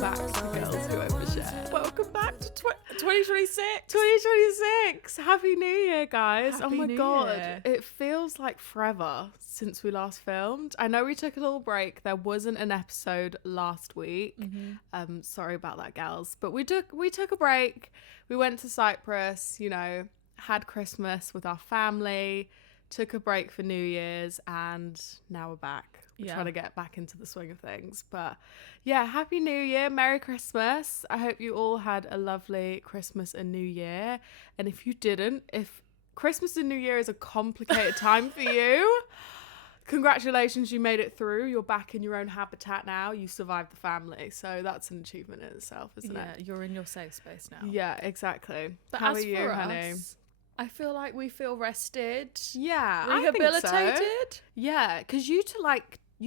back to Girls Who Overshare. Welcome back to 2026. 2026! Happy New Year, guys. Happy oh my New god. Year. It feels like forever since we last filmed. I know we took a little break. There wasn't an episode last week. Sorry about that, gals. But we took a break. We went to Cyprus, had Christmas with our family, took a break for New Year's, and now we're back. We're trying to get back into the swing of things. But yeah, Happy New Year. Merry Christmas. I hope you all had a lovely Christmas and New Year. And if you didn't, if Christmas and New Year is a complicated time for you, congratulations, you made it through. You're back in your own habitat now. You survived the family. So that's an achievement in itself, isn't it? Yeah, you're in your safe space now. Yeah, exactly. But How as are you, for honey? us, I feel like we feel rested, Yeah, rehabilitated. I think so. Yeah, because you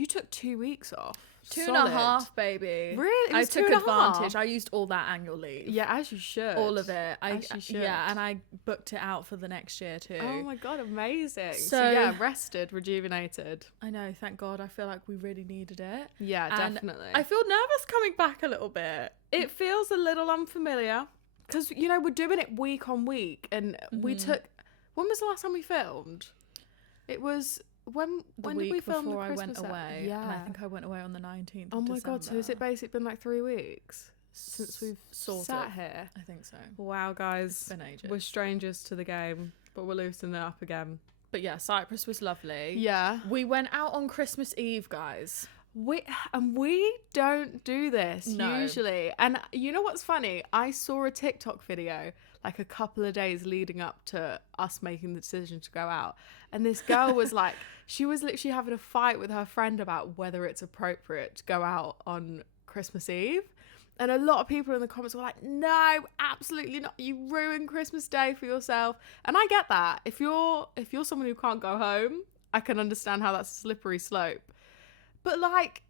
took 2 weeks off. 2.5, baby. Really? It I was took 2.5? advantage. I used all that annual leave. Yeah, as you should. All of it. As you should. Yeah, and I booked it out for the next year too. Oh my god, amazing. So So- yeah, rested, rejuvenated. I know, thank God. I feel like we really needed it. Yeah, And definitely. I feel nervous coming back a little bit. It feels a little unfamiliar because we're doing it week on week, and we took. When was the last time we filmed? It was when The did week we film before the I went Christmas away. Yeah. And I think I went away on the 19th Oh of my god! So has it December. basically been like 3 weeks since we've Sort sat of. here? I think so. Wow, guys, It's been ages. we're strangers to the game, but we're loosening it up again. But yeah, Cyprus was lovely. Yeah. We went out on Christmas Eve, guys. We don't do this No. usually. And you know what's funny? I saw a TikTok video like a couple of days leading up to us making the decision to go out. And this girl was like, she was literally having a fight with her friend about whether it's appropriate to go out on Christmas Eve. And a lot of people in the comments were like, no, absolutely not. You ruined Christmas Day for yourself. And I get that. If you're someone who can't go home, I can understand how that's a slippery slope. But like,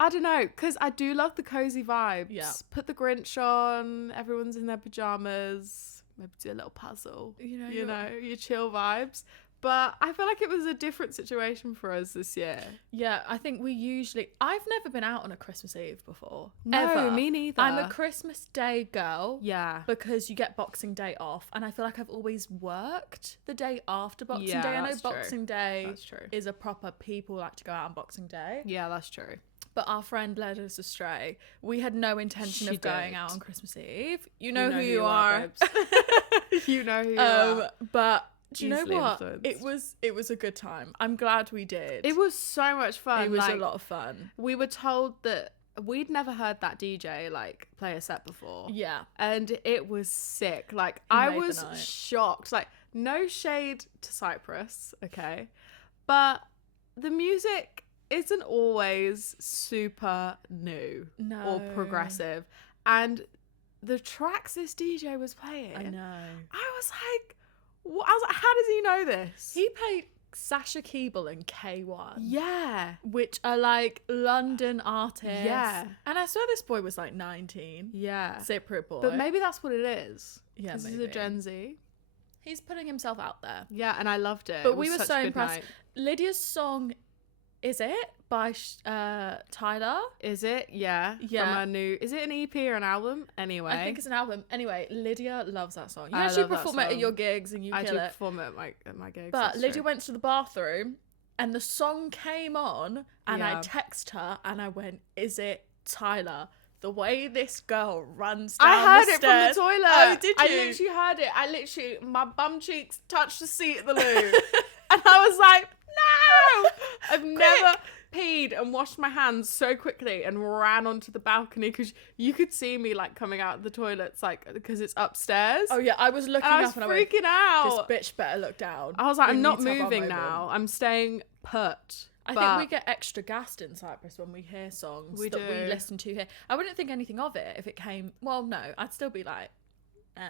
I don't know, because I do love the cozy vibes. Yeah. Put the Grinch on, everyone's in their pajamas, maybe do a little puzzle, your chill vibes. But I feel like it was a different situation for us this year. Yeah, I think I've never been out on a Christmas Eve before. No, ever. me neither. I'm a Christmas Day girl. Yeah. Because you get Boxing Day off, and I feel like I've always worked the day after Boxing Yeah, Day. I know that's true. Boxing Day That's true. is a proper people like to go out on Boxing Day, Yeah, that's true. but our friend led us astray. We had no intention She of going did. out on Christmas Eve. You know who you are. babes. You know who you are. But do you know Easily what? influenced. It was a good time. I'm glad we did. It was so much fun. It was like, a lot of fun. We were told that we'd never heard that DJ like play a set before. Yeah. And it was sick. Like, He I made the was night. shocked. Like, no shade to Cyprus, okay? But the music isn't always super new No. or progressive. And the tracks this DJ was playing, I know. I was like, how does he know this? He played Sasha Keeble and K1. Yeah. Which are like London artists. Yeah. And I swear this boy was like 19. Yeah. Cypriot boy. But maybe that's what it is. Yeah, Because he's a maybe. Gen Z. He's putting himself out there. Yeah, and I loved it. But It we was were such so a good impressed. night. Lydia's song, Is It? By Tyler. Is it? Yeah. Yeah. From her new... Is it an EP or an album? Anyway. I think it's an album. Anyway, Lydia loves that song. You I actually love that perform it at song. your gigs and you I kill do it. perform it at my gigs. But that's Lydia true. went to the bathroom and the song came on and I Yeah. text her and I went, Is it Tyler? The way this girl runs down I heard the it stairs. from the toilet. Oh, did you? I literally heard it. My bum cheeks touched the seat of the loo. And I was like, no! I've never peed and washed my hands so quickly and ran onto the balcony because you could see me like coming out of the toilets like because it's upstairs. Oh yeah, I was looking and I was up and I went, freaking out. this bitch better look down. I was like, We I'm not need to have our moving moment. now. I'm staying put. I But think we get extra gassed in Cyprus when we hear songs We that we do. listen to here. I wouldn't think anything of it if it came. Well, no, I'd still be like,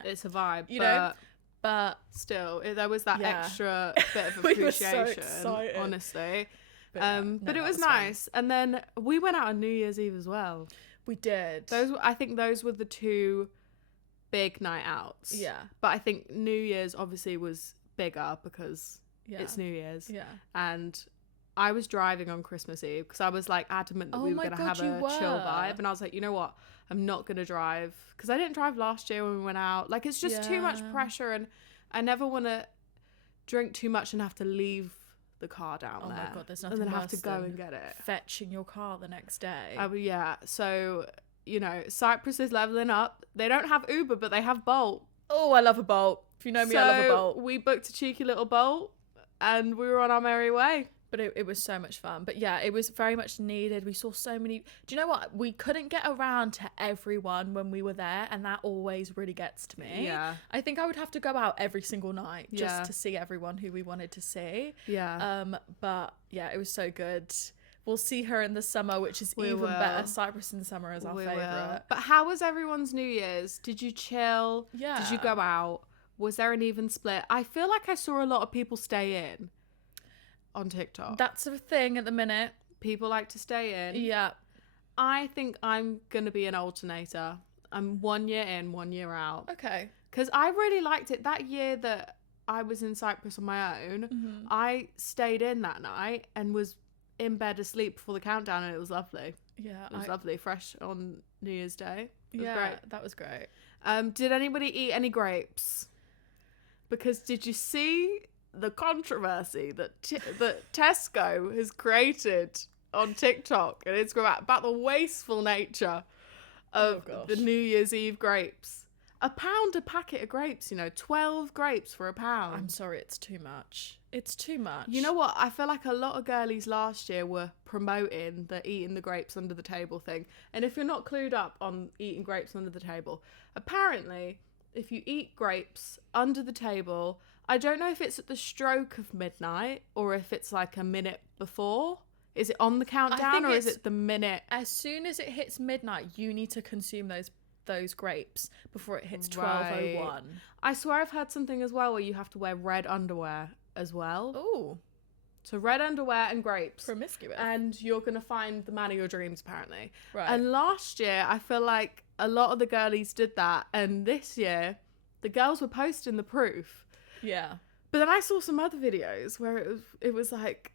it's a vibe, You know? but but still, there was that Yeah. extra bit of We were so appreciation, excited. honestly. yeah, But no, it that was fun. nice. And then we went out on New Year's Eve as well. We did. I think those were the two big night outs. Yeah. But I think New Year's obviously was bigger because Yeah. it's New Year's. Yeah. And I was driving on Christmas Eve because I was like adamant that Oh we were my going to God, have you a chill were. vibe. And I was like, you know what? I'm not going to drive because I didn't drive last year when we went out. Like, it's just too much Yeah. pressure. And I never want to drink too much and have to leave the car down Oh there. my God, there's and nothing then worse have to go than and get it. fetching your car the next day. Yeah. So, you know, Cyprus is leveling up. They don't have Uber, but they have Bolt. Oh, I love a Bolt. If you know me, I love a Bolt. We booked a cheeky little Bolt and we were on our merry way. But it was so much fun. But yeah, it was very much needed. We saw so many. Do you know what? We couldn't get around to everyone when we were there, and that always really gets to me. Yeah. I think I would have to go out every single night just Yeah. to see everyone who we wanted to see. Yeah. But yeah, it was so good. We'll see her in the summer, which is We even will. better. Cyprus in the summer is our We favourite. will. But how was everyone's New Year's? Did you chill? Yeah. Did you go out? Was there an even split? I feel like I saw a lot of people stay in on TikTok. That's a thing at the minute. People like to stay in. Yeah. I think I'm going to be an alternator. I'm 1 year in, 1 year out. Okay. Because I really liked it. That year that I was in Cyprus on my own, Mm-hmm. I stayed in that night and was in bed asleep before the countdown, and it was lovely. Yeah. It was lovely, fresh on New Year's Day. It was Yeah, great. that was great. Did anybody eat any grapes? Because did you see the controversy that that Tesco has created on TikTok and Instagram about the wasteful nature of the New Year's Eve grapes? £1 a packet of grapes, 12 grapes for £1. I'm sorry, it's too much. It's too much. You know what? I feel like a lot of girlies last year were promoting the eating the grapes under the table thing. And if you're not clued up on eating grapes under the table, apparently, if you eat grapes under the table, I don't know if it's at the stroke of midnight or if it's like a minute before. Is it on the countdown or is it the minute? As soon as it hits midnight, you need to consume those grapes before it hits Right. 12:01. I swear I've heard something as well where you have to wear red underwear as well. Oh, So red underwear and grapes. promiscuous. And you're going to find the man of your dreams, apparently. Right. And last year, I feel like a lot of the girlies did that. And this year, the girls were posting the proof. Yeah. But then I saw some other videos where it was like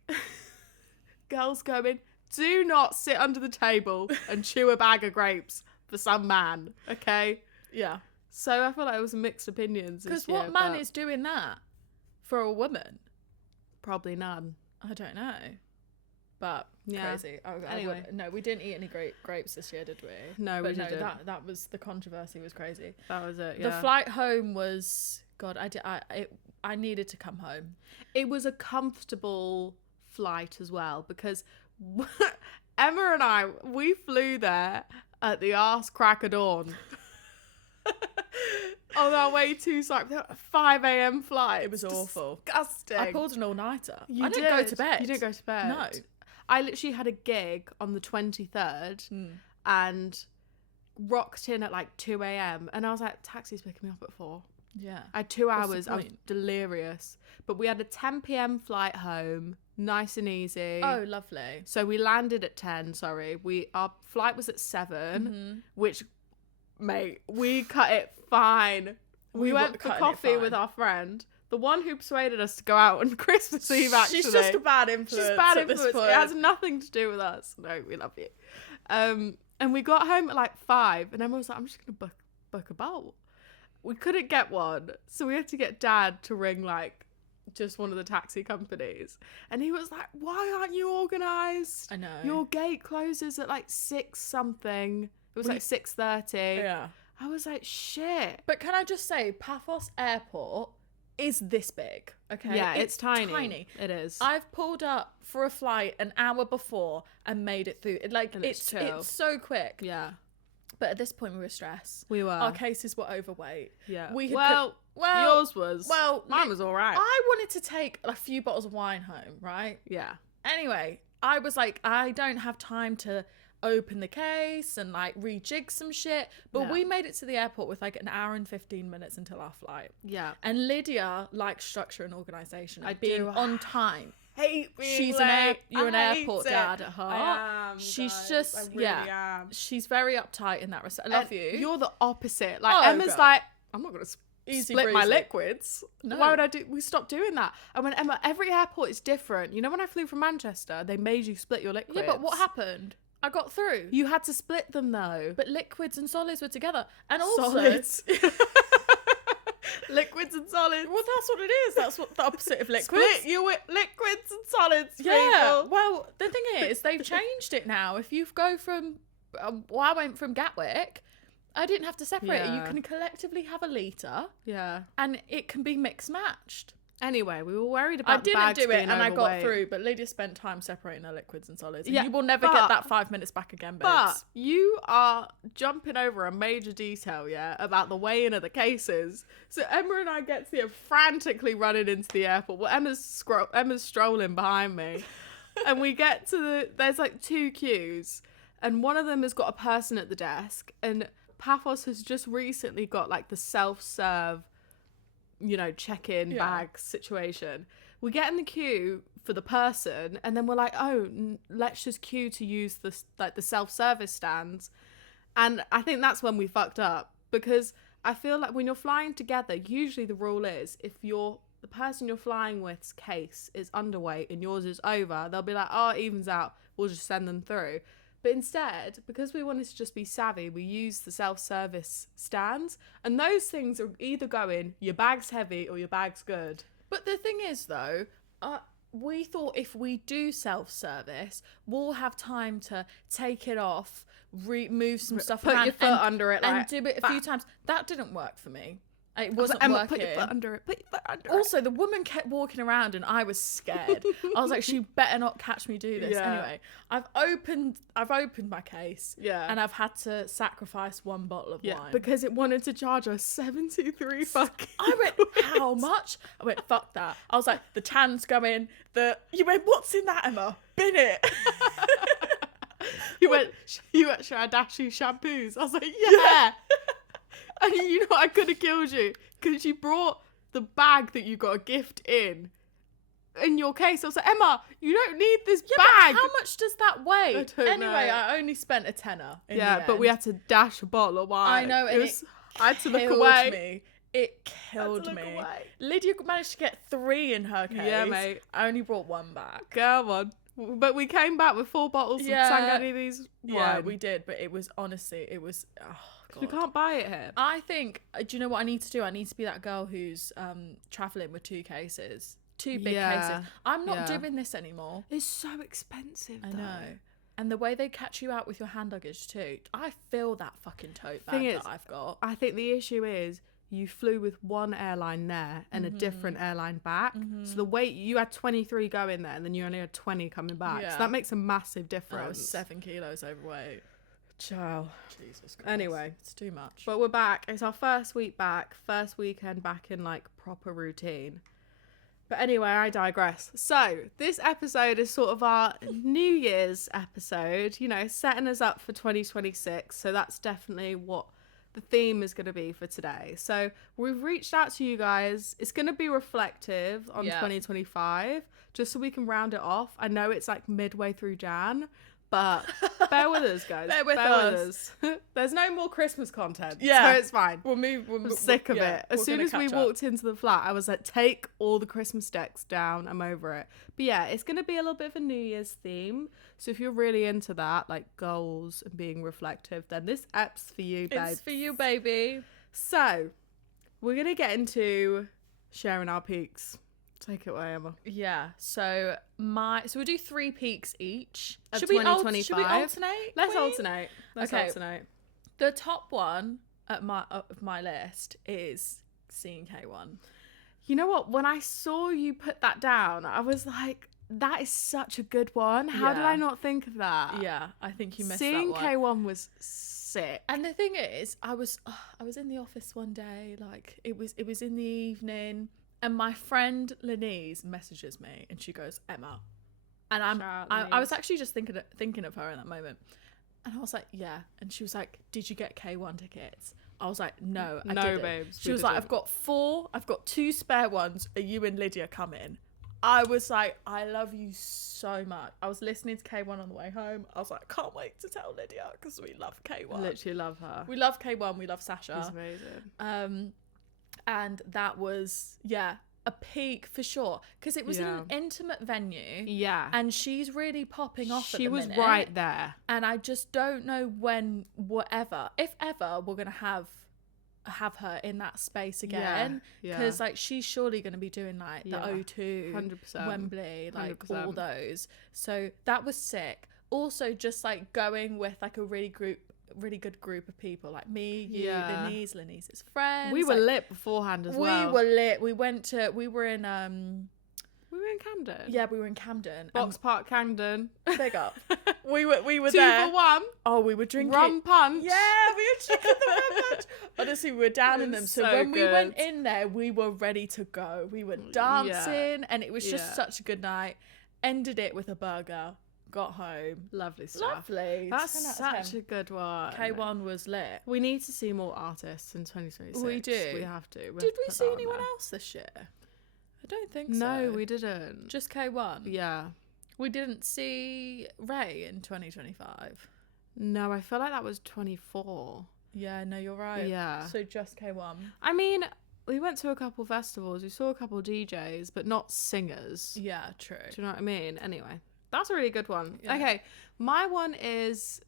girls going, do not sit under the table and chew a bag of grapes for some man, okay? Yeah. So I feel like it was mixed opinions this Because year. what man but is doing that for a woman? Probably none. I don't know. But Yeah. crazy. Anyway. No, we didn't eat any grapes this year, did we? No, but we didn't. that was the controversy was crazy. That was it, yeah. The flight home was God. I needed to come home. It was a comfortable flight as well because Emma and I, we flew there at the arse crack of dawn. On our way to Cyprus, 5 a.m. flight. It was awful. Disgusting. I pulled an all-nighter. You I didn't go to bed. You didn't go to bed. No. I literally had a gig on the 23rd and rocked in at like 2 a.m. and I was like, taxi's picking me up at 4. Yeah. I had 2 What's the hours. I was point? delirious. But we had a 10 p.m. flight home, nice and easy. Oh, lovely. So we landed at 10, sorry. Our flight was at 7, which, mate, we cut it fine. We were went for cutting it coffee with fine. our friend, the one who persuaded us to go out on Christmas Eve, actually. She's just a bad influence. She's bad at this influence. point. It has nothing to do with us. No, we love you. And we got home at like 5, and Emma was like, I'm just going to book a boat. We couldn't get one, so we had to get Dad to ring like just one of the taxi companies. And he was like, why aren't you organised? I know. Your gate closes at like 6 something. It was like 6:30. Yeah. I was like, shit. But can I just say, Paphos Airport is this big, okay? Yeah, it's tiny. It is. I've pulled up for a flight an hour before and made it through. And it's chill. It's so quick. Yeah, But at this point, we were stressed. we were. Our cases were overweight. Yeah. We had well, well, yours was. well, mine was all right. I wanted to take a few bottles of wine home, right? Yeah. Anyway, I was like, I don't have time to open the case and like rejig some shit. But No. we made it to the airport with like an hour and 15 minutes until our flight. Yeah. And Lydia likes structure and organisation and I being do on time. Hate being She's late. you're an I hate airport it. dad at heart. I am, She's guys. just I really am. She's very uptight in that respect. I love And you. You're the opposite. Like Oh, Emma's God. like, I'm not gonna Easy split my breezy. liquids. No. Why would I do? We stopped doing that. And when Emma, every airport is different. You know, when I flew from Manchester, they made you split your liquids. Yeah, but what happened? I got through. You had to split them though. But liquids and solids were together. And also... Solids. Liquids and solids. Well, that's what it is. That's what the opposite of liquids. Split your liquids and solids. Yeah. people. Well, the thing is, they've changed it now. If you go from... well, I went from Gatwick. I didn't have to separate it. You Yeah. can collectively have a litre. Yeah. And it can be mixed matched. Anyway, we were worried about I didn't bags do it being and I got overweight. through, but Lydia spent time separating her liquids and solids. And Yeah, you will never but- get that 5 minutes back again, babes. But you are jumping over a major detail, yeah, about the weighing of the cases. So Emma and I get to frantically running into the airport. Well, Emma's strolling behind me, and we get to there's like 2 queues, and one of them has got a person at the desk, and Paphos has just recently got like the self-serve, you know, check-in Yeah. bag situation. We get in the queue for the person, and then we're like, oh, let's just queue to use the self-service stands. And I think that's when we fucked up, because I feel like when you're flying together, usually the rule is if the person you're flying with's case is underweight and yours is over, they'll be like, oh, it evens out, we'll just send them through. But instead, because we wanted to just be savvy, we used the self-service stands, and those things are either going, your bag's heavy or your bag's good. But the thing is, though, we thought if we do self-service, we'll have time to take it off, move some stuff Put around your foot under it, and like, do it a few times. That didn't work for me. It wasn't Emma, working. put your foot under it. Put your foot under it. Also, the woman kept walking around and I was scared. I was like, she better not catch me do this. Yeah. Anyway, I've opened my case. Yeah. And I've had to sacrifice 1 bottle of wine. because it wanted to charge us 73 fucking I went, quid. how much? I went, fuck that. I was like, the tan's going. You went, what's in that, Emma? Bin it. You went, should I dash you shampoos? I was like, yeah. And you know, I could have killed you because you brought the bag that you got a gift in your case. I was like, Emma, you don't need this But bag. how much does that weigh? I don't Anyway, know. I only spent a tenner. in Yeah, the but we end. had to dash a bottle of wine. I know, and I had to look killed away. me. It I killed had to me. look away. Lydia managed to get 3 in her case. Yeah, mate. I only brought 1 back. Girl, on. But we came back with 4 bottles Yeah. of Sanganides Yeah, wine. we did, but it was honestly, it was. Oh, We God. can't buy it here. I think. Do you know what I need to do? I need to be that girl who's traveling with 2 cases, 2 big Yeah. cases. I'm not Yeah. doing this anymore. It's so expensive, I though. know. And the way they catch you out with your hand luggage too. I feel that fucking tote Thing bag is, that I've got. I think the issue is you flew with one airline there and a different airline back. So the weight, you had 23 going there and then you only had 20 coming back. Yeah. So that makes a massive I difference. was 7 kilos overweight. Ciao. Jesus Christ. Anyway. It's too much. But we're back. It's our first week back. First weekend back in like proper routine. But anyway, I digress. So this episode is sort of our New Year's episode, you know, setting us up for 2026. So that's definitely what the theme is going to be for today. So we've reached out to you guys. It's going to be reflective on Yeah. 2025, just so we can round it off. I know it's like midway through Jan, but bear with us, guys. Bear with us. There's no more Christmas content. Yeah. So it's fine. We'll move. I'm sick of it. As soon as we walked into the flat, I was like, take all the Christmas decks down. I'm over it. But yeah, it's going to be a little bit of a New Year's theme. So if you're really into that, like goals and being reflective, then this app's for you, babe. It's for you, baby. So we're going to get into sharing our peaks. Take it away, Emma. Yeah. So we'll do 3 peaks each. Of Should we 2025? Should we alternate? Let's Queen? alternate. Let's Okay. alternate. The top one at my list is seeing K1. You know what? When I saw you put that down, I was like, that is such a good one. How did Yeah. I not think of that? Yeah, I think you missed Seeing that one. K1 was sick. And the thing is, I was in the office one day, like it was in the evening, and my friend Lenise messages me, and she goes, Emma, and Shout out, I was Lenise. actually just thinking of her in that moment, and I was like, yeah, and she was like, did you get K1 tickets? I was like, no, I No, didn't. babes, She we was like, didn't. I've got 4, I've got 2 spare ones. Are you and Lydia coming? I was like, I love you so much. I was listening to K1 on the way home. I was like, I can't wait to tell Lydia because we love K1. I literally love her. We love K1. We love She's Sasha. amazing. And that was, a peak for sure. Because it was in an intimate venue. Yeah. And she's really popping off She at the was minute. right there. And I just don't know when, if ever, we're going to have her in that space again. Because, like, she's surely going to be doing, like, the O2, 100%. Wembley, like, 100%. all those. So that was sick. Also, just, like, going with, like, a really good group of people, like me, you, Lenise's friends. We were lit beforehand as well. We were lit. We were in Camden. Yeah, we were in Camden. Box Park, Camden. Big up. We were 2 there. for 1. Oh, we were drinking rum punch. Yeah, we were drinking the rum punch. Honestly, we were down in them. So when we went in there, we were ready to go. We were dancing, and it was just such a good night. Ended it with a burger. Got home. Lovely stuff. Lovely. That's such a good one. K1 was lit. We need to see more artists in 2026. We do. We have to. Did we see anyone else this year? I don't think so. No, we didn't. Just K1? Yeah. We didn't see Ray in 2025. No, I feel like that was 24. Yeah, no, you're right. Yeah. So just K1. I mean, we went to a couple festivals. We saw a couple DJs, but not singers. Yeah, true. Do you know what I mean? Anyway. That's a really good one. Yeah. Okay, my one is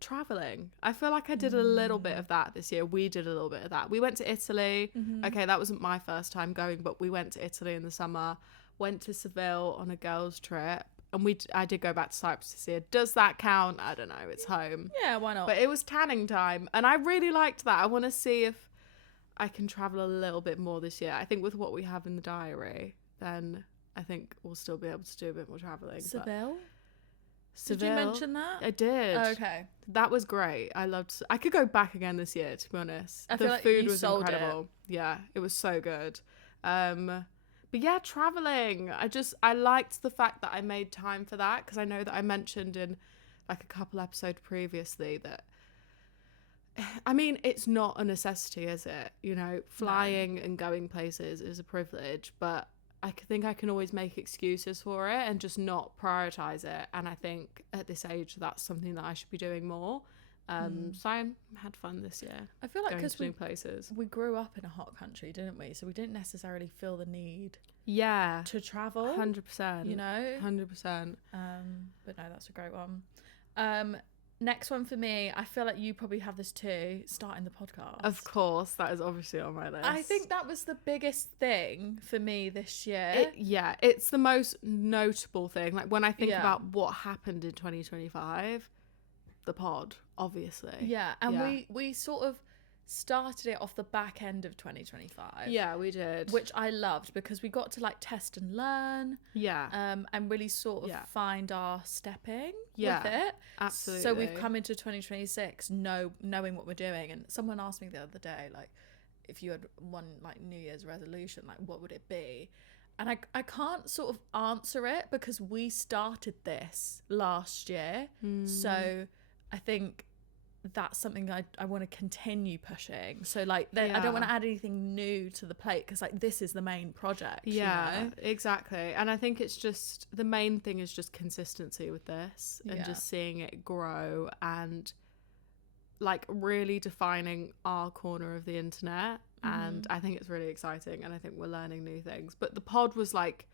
traveling. I feel like I did a little bit of that this year. We did a little bit of that. We went to Italy. Okay, that wasn't my first time going, but we went to Italy in the summer. Went to Seville on a girls' trip. And I did go back to Cyprus this year. Does that count? I don't know. It's home. Yeah, why not? But it was tanning time. And I really liked that. I want to see if I can travel a little bit more this year. I think with what we have in the diary, then I think we'll still be able to do a bit more travelling. Seville? Seville? Did you mention that? I did. Oh, okay. That was great. I loved. I could go back again this year, to be honest. I feel the like food you was sold incredible. Yeah, it was so good. But yeah, traveling. I liked the fact that I made time for that, because I know that I mentioned in like a couple episodes previously that, I mean, it's not a necessity, is it? You know, flying and going places is a privilege, but I think I can always make excuses for it and just not prioritize it. And I think at this age, that's something that I should be doing more. So I had fun this year. I feel like because we grew up in a hot country, didn't we? So we didn't necessarily feel the need to travel. 100%. You know? 100%. But no, that's a great one. Next one for me, I feel like you probably have this too, starting the podcast. Of course, that is obviously on my list. I think that was the biggest thing for me this year. It's the most notable thing. Like when I think about what happened in 2025, the pod, obviously. Yeah, and we sort of started it off the back end of 2025. Yeah, we did. Which I loved, because we got to like test and learn. Yeah. And really sort of find our stepping with it. Absolutely. So we've come into 2026 knowing what we're doing. And someone asked me the other day, like, if you had one like New Year's resolution, like what would it be? And I can't sort of answer it, because we started this last year. So I think that's something I want to continue pushing. So like I don't want to add anything new to the plate, because like this is the main project. Yeah, you know? Exactly. And I think it's just the main thing is just consistency with this, and just seeing it grow, and like really defining our corner of the internet. And I think it's really exciting, and I think we're learning new things. But the pod was like,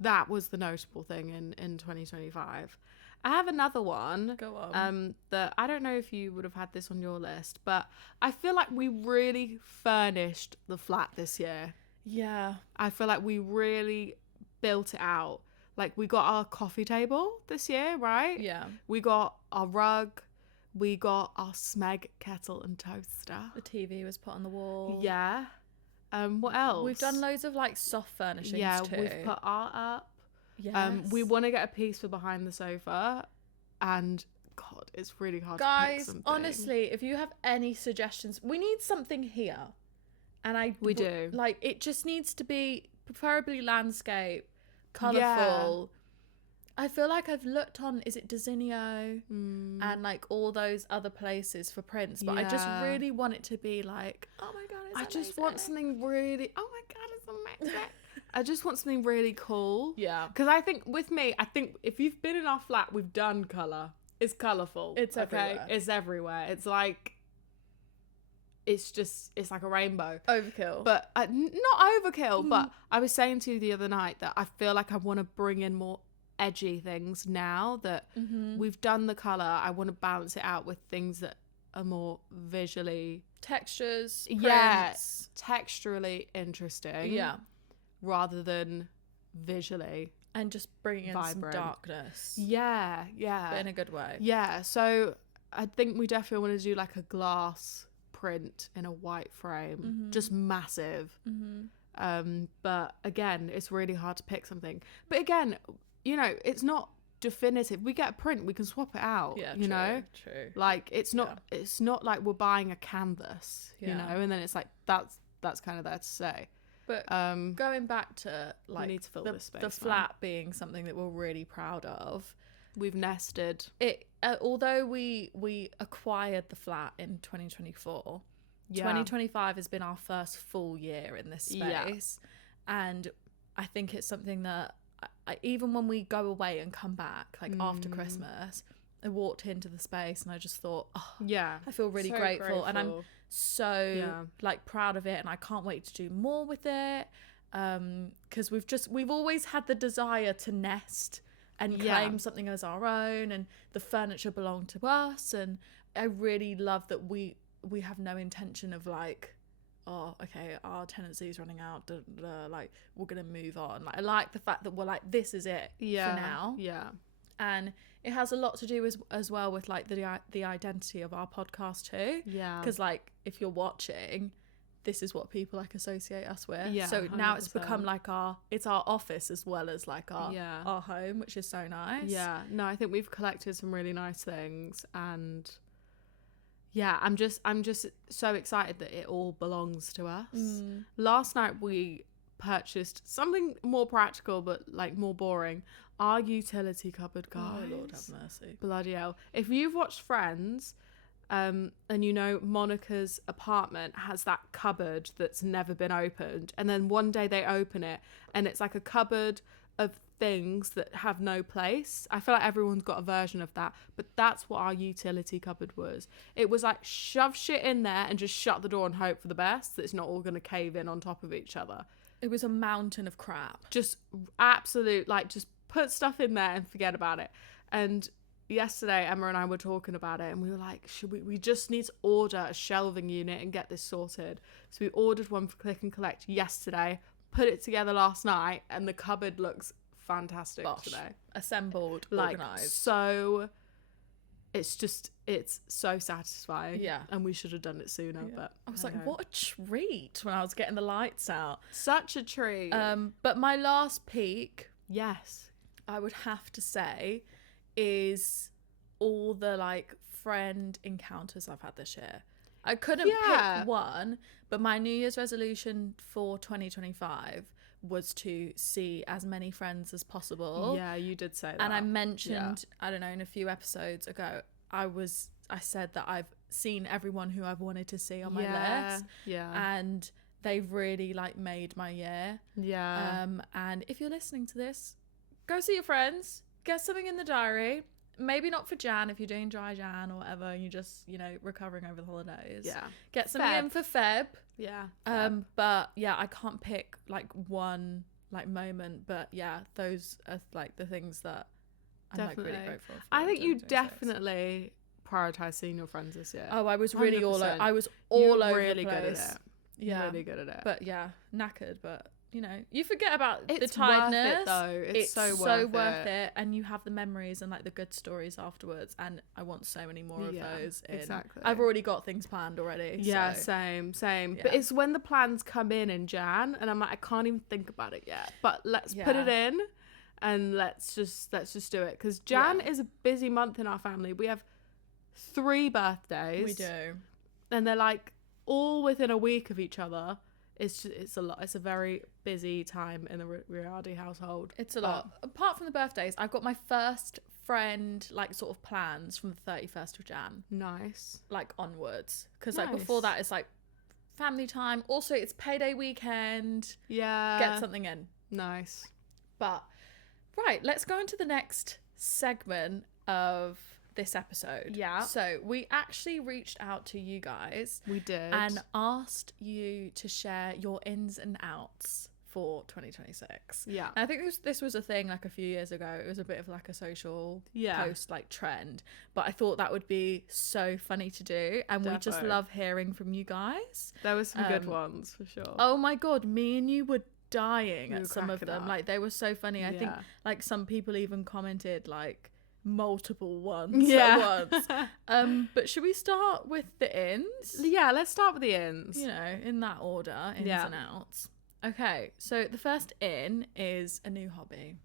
that was the notable thing in 2025. I have another one. Go on. That I don't know if you would have had this on your list, but I feel like we really furnished the flat this year. Yeah. I feel like we really built it out. Like we got our coffee table this year, right? Yeah. We got our rug. We got our Smeg kettle and toaster. The TV was put on the wall. Yeah. What else? We've done loads of like soft furnishings too. We've put art up. Yes. We want to get a piece for behind the sofa, and God, it's really hard to pick something. Honestly, if you have any suggestions, we need something here. And we do. Like, it just needs to be preferably landscape, colourful. I feel like I've looked on, is it Desenio and like all those other places for prints, but I just really want it to be like, oh my God, it's amazing. Just want something really, oh my God, it's amazing. I just want something really cool. Yeah. Because I think with me, if you've been in our flat, we've done colour. It's colourful. It's everywhere. It's everywhere. It's like, it's like a rainbow. Overkill. But not overkill, but I was saying to you the other night that I feel like I want to bring in more edgy things now that we've done the colour. I want to balance it out with things that are more visually textures, prints, texturally interesting. Yeah. Rather than visually. And just bringing in vibrant. some darkness. Yeah. But in a good way. Yeah, so I think we definitely want to do like a glass print in a white frame. Just massive. But again, it's really hard to pick something. But again, you know, it's not definitive. We get a print, we can swap it out. Yeah, you know? True. Like it's not like we're buying a canvas, you know, and then it's like that's kind of there to say. But going back to like we need to fill this space, the flat being something that we're really proud of. We've nested it. Although we acquired the flat in 2024, 2025 has been our first full year in this space, and I think it's something that even when we go away and come back, like after Christmas, I walked into the space and I just thought, I feel really so grateful, and I'm so like proud of it, and I can't wait to do more with it, because we've always had the desire to nest and claim something as our own, and the furniture belonged to us, and I really love that we have no intention of like, oh, okay, our tenancy is running out, like we're gonna move on. Like I like the fact that we're like, this is it for now. And it has a lot to do as well with like the identity of our podcast too. Because like if you're watching, this is what people like associate us with. So 100%. Now it's become like our office as well as like our home, which is so nice. No, I think we've collected some really nice things, and I'm just so excited that it all belongs to us. Last night we purchased something more practical but like more boring. Our utility cupboard, guys. Oh, Lord have mercy. Bloody hell. If you've watched Friends, and you know Monica's apartment has that cupboard that's never been opened, and then one day they open it and it's like a cupboard of things that have no place. I feel like everyone's got a version of that, but that's what our utility cupboard was. It was like shove shit in there and just shut the door and hope for the best that it's not all going to cave in on top of each other. It was a mountain of crap. Just absolute, like, just put stuff in there and forget about it. And yesterday Emma and I were talking about it, and we were like, we just need to order a shelving unit and get this sorted. So we ordered one for Click and Collect yesterday, put it together last night, and the cupboard looks fantastic today. Assembled, like, organised. So it's so satisfying. Yeah. And we should have done it sooner, but I was like, what a treat when I was getting the lights out. Such a treat. But my last peak, yes, I would have to say, is all the like friend encounters I've had this year. I couldn't pick one, but my New Year's resolution for 2025 was to see as many friends as possible. Yeah, you did say that. And I mentioned, I don't know, in a few episodes ago, I said that I've seen everyone who I've wanted to see on my list. Yeah. And they've really like made my year. Yeah. And if you're listening to this, go see your friends, get something in the diary. Maybe not for Jan if you're doing dry Jan or whatever and you're just, you know, recovering over the holidays. Yeah. Get something in for Feb. Yeah. But yeah, I can't pick like one like moment, but yeah, those are like the things that I'm like really grateful for. I think you definitely prioritize seeing your friends this year. Oh, I was really all over really the place. Good at it. Yeah. Really good at it. But yeah, knackered, but you know, you forget about it's the tiredness. Worth it, though. It's so worth it, and you have the memories and like the good stories afterwards. And I want so many more of those. Exactly. I've already got things planned already. Yeah, so. same. Yeah. But it's when the plans come in Jan, and I'm like, I can't even think about it yet. But let's put it in, and let's just do it, because Jan is a busy month in our family. We have 3 birthdays. We do, and they're like all within a week of each other. It's a lot. It's a very busy time in the Riardi household. It's a lot. Apart from the birthdays, I've got my first friend like sort of plans from the 31st of Jan. Nice. Like onwards, because like before that it's like family time. Also, it's payday weekend. Yeah. Get something in. Nice. But right, let's go into the next segment of this episode. Yeah. So we actually reached out to you guys We did. and asked you to share your ins and outs for 2026. yeah. And I think this was a thing like a few years ago. It was a bit of like a social post like trend, but I thought that would be so funny to do, and we just Defo. love hearing from you guys. There were some good ones for sure. Oh my god, me and you were dying We at were some of cracking them. up. Like they were so funny. I think Yeah. like some people even commented like multiple ones Yeah. at once. But should we start with the ins? Yeah, let's start with the ins. You know, in that order, ins Yeah. and outs. Okay, so the first in is a new hobby.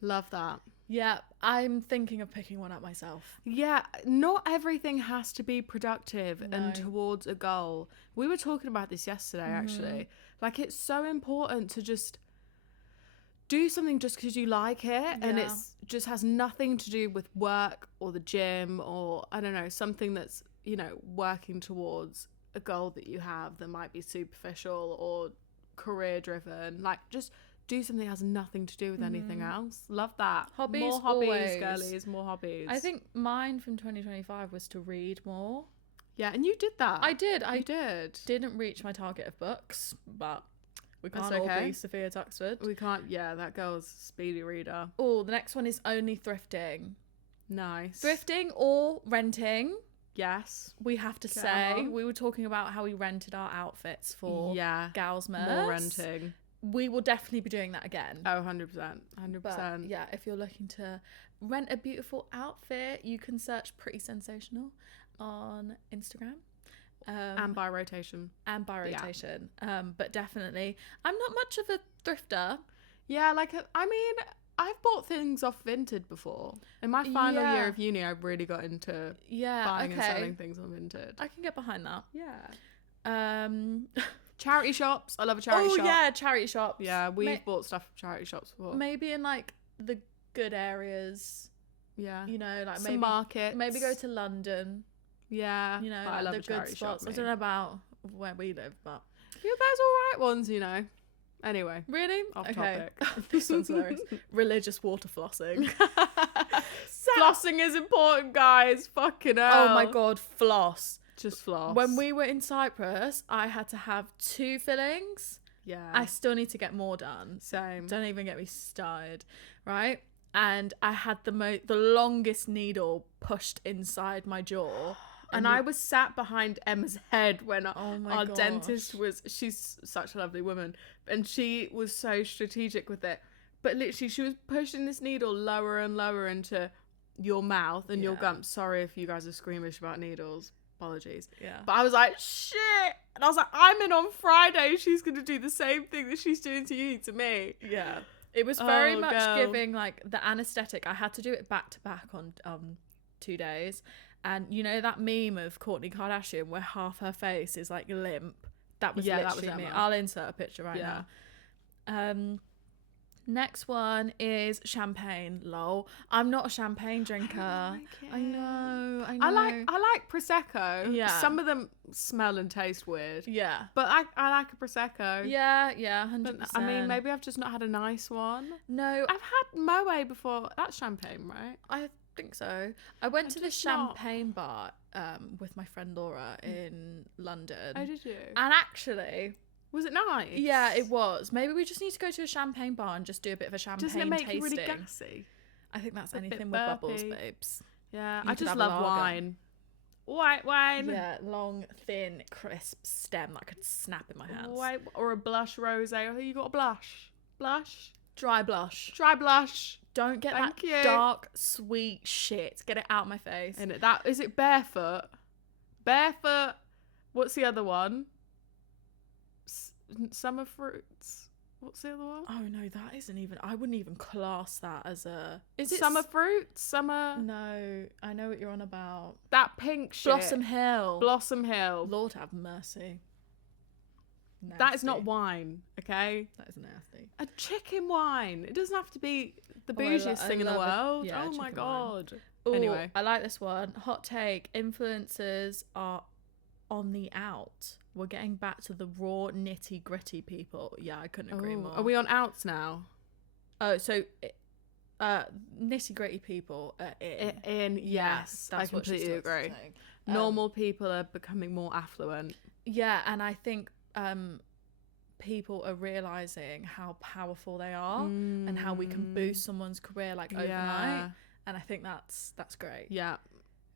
Love that. Yeah, I'm thinking of picking one up myself. Yeah, not everything has to be productive No. and towards a goal. We were talking about this yesterday, actually. Like, it's so important to just do something just because you like it, and Yeah. it's just has nothing to do with work or the gym or, I don't know, something that's, you know, working towards a goal that you have that might be superficial or career driven. Like, just do something that has nothing to do with anything else. Love that. Hobbies, more hobbies, always. girlies, more hobbies. I think mine from 2025 was to read more. Yeah, and you did that. I did. I You did. didn't reach my target of books, but we That's can't all okay. be Sophia Tuxford. We can't. Yeah, that girl's a speedy reader. Oh, the next one is only thrifting. Nice. Thrifting or renting, Yes. we have to Get say. on. We were talking about how we rented our outfits for Yeah. Gals Merce. More renting. We will definitely be doing that again. Oh, 100%. But 100%. yeah, if you're looking to rent a beautiful outfit, you can search Pretty Sensational on Instagram. And by rotation. And by Yeah. rotation. But definitely, I'm not much of a thrifter. Yeah, like, I mean, I've bought things off Vinted before. In my final Yeah. year of uni, I really got into Yeah, buying and selling okay. things on Vinted. I can get behind that. Yeah. Um, Charity shops. I love a charity oh shop. yeah, charity shops. Yeah, we've Ma- bought stuff from charity shops before. maybe in like the good areas, Yeah. you know, like Some markets. maybe go to London, Yeah. you know, but I like love the a good charity shop, spots. I mate. don't know about where we live, but Yeah, there's alright ones, you know. Anyway. really, Off okay. topic. This one's hilarious. Religious water flossing. Flossing is important, guys. Fucking hell. Oh my god, floss. Just floss. When we were in Cyprus, I had to have 2 fillings. Yeah. I still need to get more done. Same. Don't even get me started, right? And I had the longest needle pushed inside my jaw. And I was sat behind Emma's head when Oh my our gosh. dentist was, she's such a lovely woman, and she was so strategic with it. But literally, she was pushing this needle lower and lower into your mouth and your Yeah. gums. Sorry if you guys are squeamish about needles. Apologies. Yeah. But I was like, shit. And I was like, I'm in on Friday. She's going to do the same thing that she's doing to you, to me. Yeah. It was very Oh, much girl. giving like the anesthetic. I had to do it back to back on 2 days. And you know that meme of Kourtney Kardashian where half her face is like limp? That was Yeah, that was literally me. Emma. I'll insert a picture right Yeah. now. Next one is champagne. Lol. I'm not a champagne drinker. I know. I like Prosecco. Yeah. Some of them smell and taste weird. Yeah. But I like a Prosecco. Yeah, 100%. But, I mean, maybe I've just not had a nice one. No, I've had Moët before. That's champagne, right? I think so. I went to the just not- champagne bar with my friend Laura in London. Oh, did you? And actually, Was it nice? yeah, it was. Maybe we just need to go to a champagne bar and just do a bit of a champagne Doesn't it make tasting. you really gassy? I think that's A bit anything with bubbles, burpy. babes. Yeah, You I could just have a love lager. wine. White wine. Yeah, long, thin, crisp stem that could snap in my hands. White or a blush rosé. Oh, you got a blush. Blush. Dry blush. Dry blush. Don't get Thank that you. dark, sweet shit. Get it out my face. In it. That is it. Barefoot. Barefoot. What's the other one? Summer fruits. What's the other one? Oh no, that isn't even. I wouldn't even class that as a. Is it Summer fruits? Summer. No, I know what you're on about. That pink shit. Blossom Hill. Blossom Hill. Lord have mercy. That is Nasty. not wine, okay? That is nasty. A chicken wine. It doesn't have to be the Oh, I bougiest I thing in the love it. world. Yeah, oh my chicken wine. god. Ooh, Anyway. I like this one. Hot take: influencers are on the out. We're getting back to the raw, nitty gritty people. Yeah, I couldn't agree Oh, more. are we on outs now? Oh, so nitty gritty people are in. Yes, I that's what she completely starts agree. saying. Normal people are becoming more affluent. Yeah, and I think people are realizing how powerful they are and how we can boost someone's career like overnight. Yeah. And I think that's great. Yeah.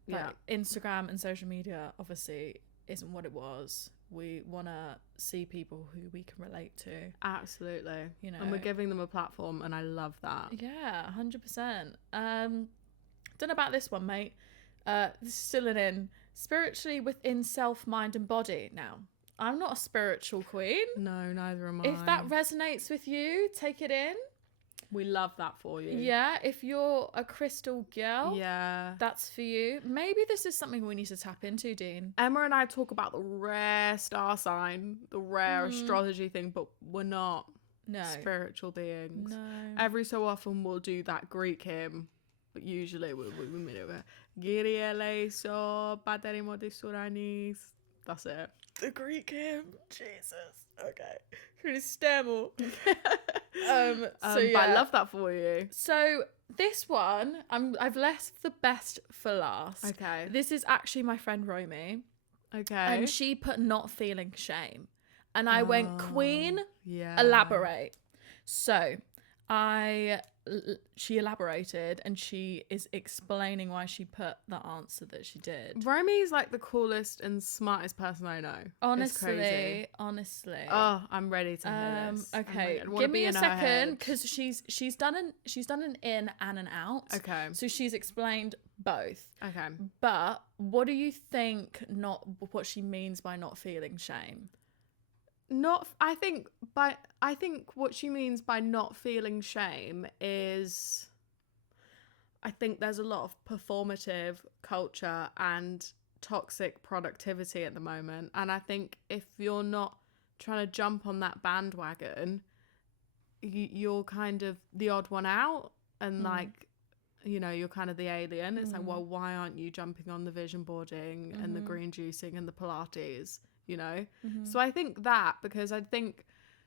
Like, Yeah. Instagram and social media obviously isn't what it was. We want to see people who we can relate to. Absolutely. You know, and we're giving them a platform, and I love that. Yeah, 100%. Don't know about this one, mate. This is still an in. Spiritually within self, mind, and body. Now, I'm not a spiritual queen. No, neither am I. If that resonates with you, take it in. We love that for you. Yeah, if you're a crystal girl, Yeah. that's for you. Maybe this is something we need to tap into, Dean. Emma and I talk about the rare star sign, the rare astrology thing, but we're not spiritual beings. No. Every so often we'll do that Greek hymn, but usually we mean it with Kyrie eleison, paterimo Souranis. That's it. The Greek hymn. Jesus. Okay. Really stammer. But I love that for you. So this one, I've left the best for last. Okay. This is actually my friend Romy. Okay. And she put not feeling shame. And I went, Queen, yeah. elaborate. So she elaborated and she is explaining why she put the answer that she did. Romy's like the coolest and smartest person I know. Honestly. Oh, I'm ready to hear this. Okay, give me a second because she's done an in and an out. Okay. So she's explained both. Okay. But what do you think? What she means by not feeling shame? I think what she means by not feeling shame is, I think there's a lot of performative culture and toxic productivity at the moment, and I think if you're not trying to jump on that bandwagon, you're kind of the odd one out, and like, you know, you're kind of the alien. It's like, well, why aren't you jumping on the vision boarding and the green juicing and the Pilates? You know? So I think that, because I think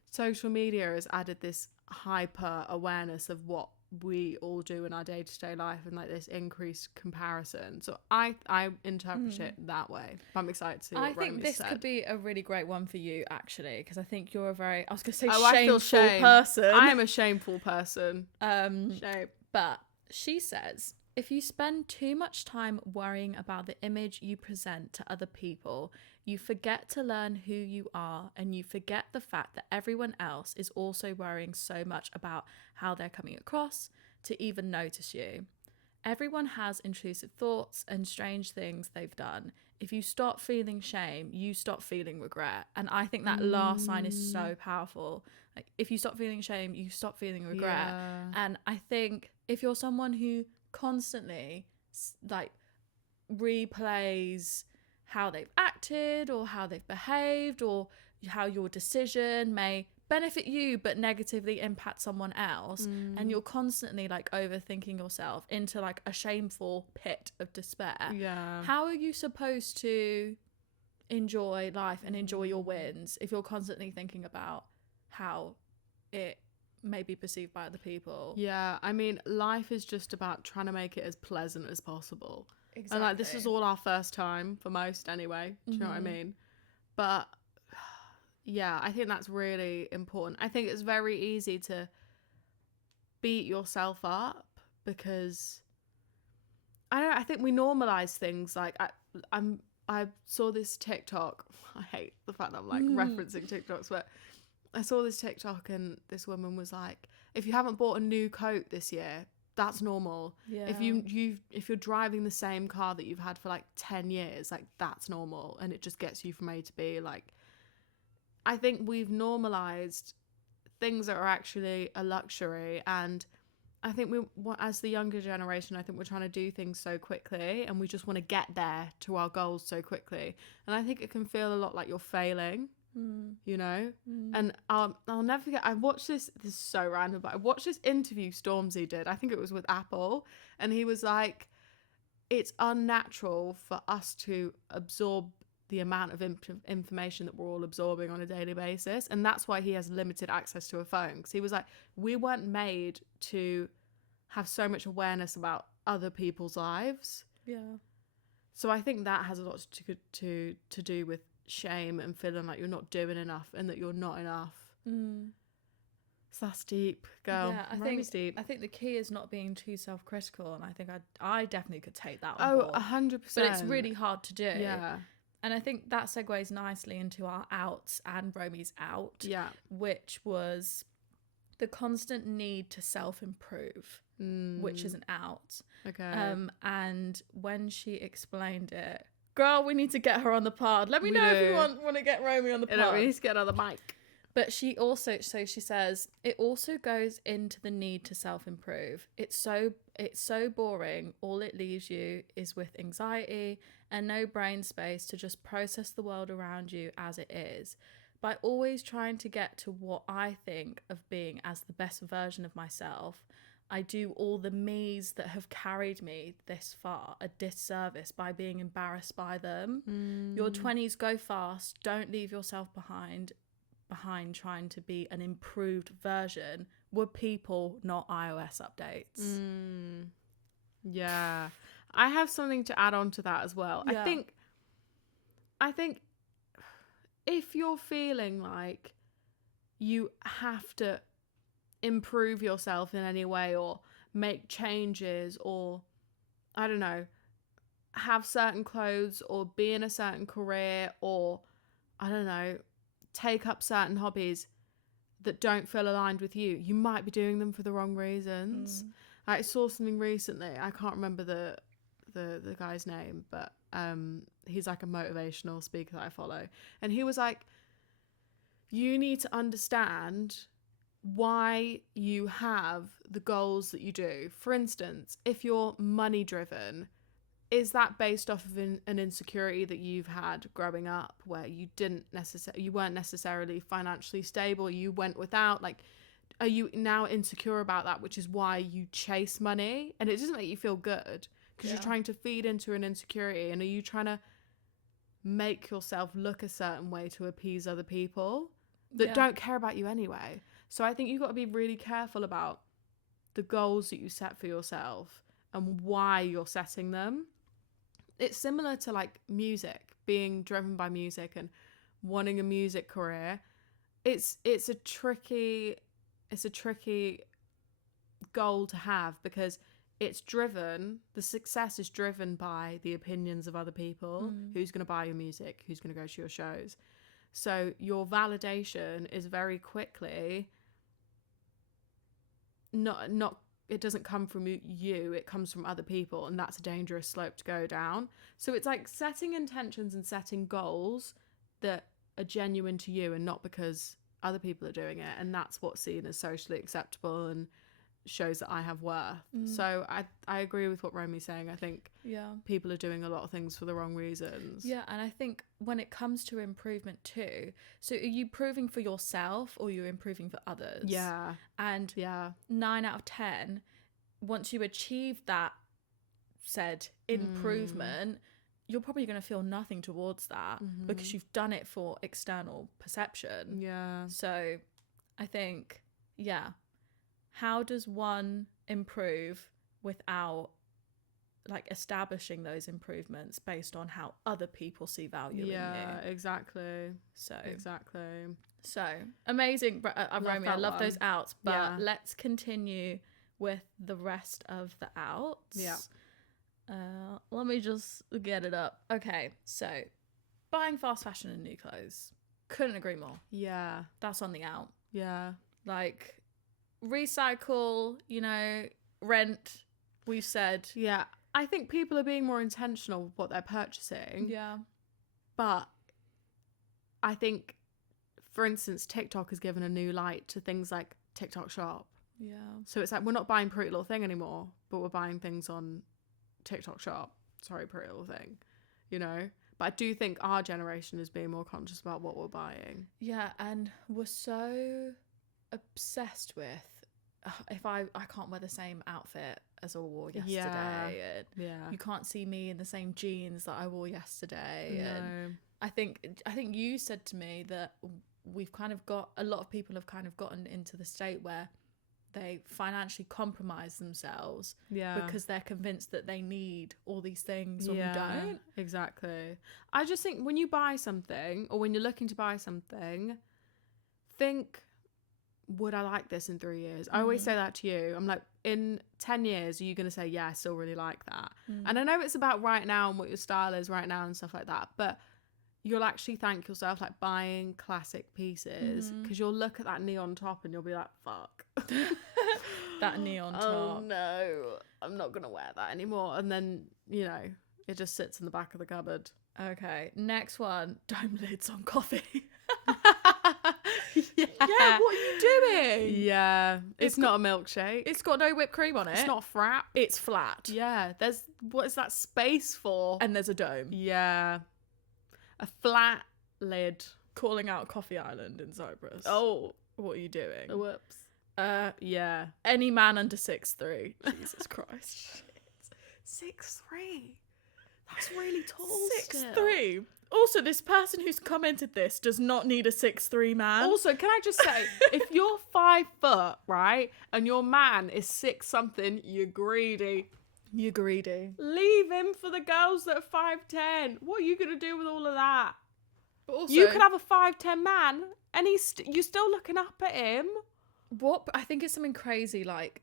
social media has added this hyper awareness of what we all do in our day-to-day life and like this increased comparison. So I interpret it that way. I'm excited to see what I think Romy this said. could be a really great one for you, actually, because I think you're a very, I was going to say I feel shameful person. I am a shameful person. Shame. But she says, if you spend too much time worrying about the image you present to other people, you forget to learn who you are, and you forget the fact that everyone else is also worrying so much about how they're coming across to even notice you. Everyone has intrusive thoughts and strange things they've done. If you stop feeling shame, you stop feeling regret. And I think that last line is so powerful. Like, if you stop feeling shame, you stop feeling regret. Yeah. And I think if you're someone who constantly like replays how they've acted or how they've behaved or how your decision may benefit you but negatively impact someone else, and you're constantly like overthinking yourself into like a shameful pit of despair, how are you supposed to enjoy life and enjoy your wins if you're constantly thinking about how it may be perceived by other people? Yeah, I mean, life is just about trying to make it as pleasant as possible. Exactly. And like, this is all our first time for most anyway. Do you know what I mean? But yeah, I think that's really important. I think it's very easy to beat yourself up because I think we normalize things. Like I saw this TikTok. I hate the fact that I'm like referencing TikToks, but I saw this TikTok and this woman was like, if you haven't bought a new coat this year, that's normal. Yeah. If you're driving the same car that you've had for like 10 years, like that's normal, and it just gets you from A to B. Like, I think we've normalized things that are actually a luxury, and I think as the younger generation, I think we're trying to do things so quickly, and we just want to get there to our goals so quickly, and I think it can feel a lot like you're failing. You know, and I'll never forget, I watched this is so random, but I watched this interview Stormzy did, I think it was with Apple, and he was like, it's unnatural for us to absorb the amount of information that we're all absorbing on a daily basis, and that's why he has limited access to a phone, because he was like, we weren't made to have so much awareness about other people's lives. Yeah. So I think that has a lot to do with shame and feeling like you're not doing enough and that you're not enough. So that's deep, girl. Yeah, Romy's deep. I think the key is not being too self-critical, and I think I definitely could take that on Oh, board. 100%. But it's really hard to do. Yeah. And I think that segues nicely into our outs and Romy's out, Yeah. which was the constant need to self-improve, which is an out. Okay. And when she explained it, girl, we need to get her on the pod. Let me We know if do. you want to get Romy on the You know, pod. we need to get on the mic. But she also, so she says, it also goes into the need to self-improve. It's so boring. All it leaves you is with anxiety and no brain space to just process the world around you as it is. By always trying to get to what I think of being as the best version of myself, I do all the me's that have carried me this far a disservice by being embarrassed by them. Your 20s go fast. Don't leave yourself behind trying to be an improved version. We're people, not iOS updates. Yeah. I have something to add on to that as well. Yeah. I think if you're feeling like you have to improve yourself in any way or make changes or, I don't know, have certain clothes or be in a certain career or, I don't know, take up certain hobbies that don't feel aligned with you, you might be doing them for the wrong reasons. I saw something recently, I can't remember the guy's name, but he's like a motivational speaker that I follow, and he was like, you need to understand why you have the goals that you do. For instance, if you're money driven, is that based off of an insecurity that you've had growing up where you weren't necessarily financially stable, you went without, like, are you now insecure about that, which is why you chase money and it doesn't make you feel good because you're trying to feed into an insecurity, and are you trying to make yourself look a certain way to appease other people that don't care about you anyway? So I think you've got to be really careful about the goals that you set for yourself and why you're setting them. It's similar to like music, being driven by music and wanting a music career. It's a tricky goal to have because the success is driven by the opinions of other people. Who's going to buy your music, who's going to go to your shows. So your validation is very quickly not it doesn't come from you, it comes from other people, and that's a dangerous slope to go down. So it's like setting intentions and setting goals that are genuine to you and not because other people are doing it, and that's what's seen as socially acceptable and shows that I have worth. So I agree with what Romy's saying. I think people are doing a lot of things for the wrong reasons. Yeah, and I think when it comes to improvement too, so are you improving for yourself or you're improving for others? Yeah. And 9 out of 10, once you achieve that said improvement, you're probably going to feel nothing towards that because you've done it for external perception. Yeah. So I think, how does one improve without like establishing those improvements based on how other people see value in you? Yeah, exactly. So amazing, Romy. I love those outs, but let's continue with the rest of the outs. Yeah. Let me just get it up. Okay, so buying fast fashion and new clothes. Couldn't agree more. Yeah. That's on the out. Yeah. Like, recycle, rent, we've said. Yeah. I think people are being more intentional with what they're purchasing. Yeah. But I think, for instance, TikTok has given a new light to things like TikTok Shop. Yeah. So it's like we're not buying Pretty Little Thing anymore, but we're buying things on TikTok Shop. Sorry, Pretty Little Thing. But I do think our generation is being more conscious about what we're buying. Yeah, and we're so obsessed with if I can't wear the same outfit as I wore yesterday, and you can't see me in the same jeans that I wore yesterday. No. And I think you said to me that we've kind of got, a lot of people have kind of gotten into the state where they financially compromise themselves Yeah. because they're convinced that they need all these things when we don't. Exactly. I just think when you buy something or when you're looking to buy something, think, would I like this in 3 years? I always say that to you. I'm like, in 10 years, are you going to say, yeah, I still really like that? And I know it's about right now and what your style is right now and stuff like that, but you'll actually thank yourself like buying classic pieces because you'll look at that neon top and you'll be like, fuck. That neon top. Oh no, I'm not going to wear that anymore. And then, you know, it just sits in the back of the cupboard. Okay, next one. Dome lids on coffee. Yeah. Yeah, what are you doing? Yeah. It's not a milkshake. It's got no whipped cream on it. It's not frap. It's flat. Yeah. What is that space for? And there's a dome. Yeah. A flat lid. Calling out Coffee Island in Cyprus. Oh. What are you doing? Whoops. Yeah. Any man under 6'3". Jesus Christ. 6'3". That's really tall. 6'3". Also, this person who's commented this does not need a 6'3" man. Also, can I just say, if you're 5 foot, right, and your man is 6 something, you're greedy. You're greedy. Leave him for the girls that are 5'10". What are you gonna do with all of that? But also, You could have a 5'10" man, and you're still looking up at him. what I think is something crazy, like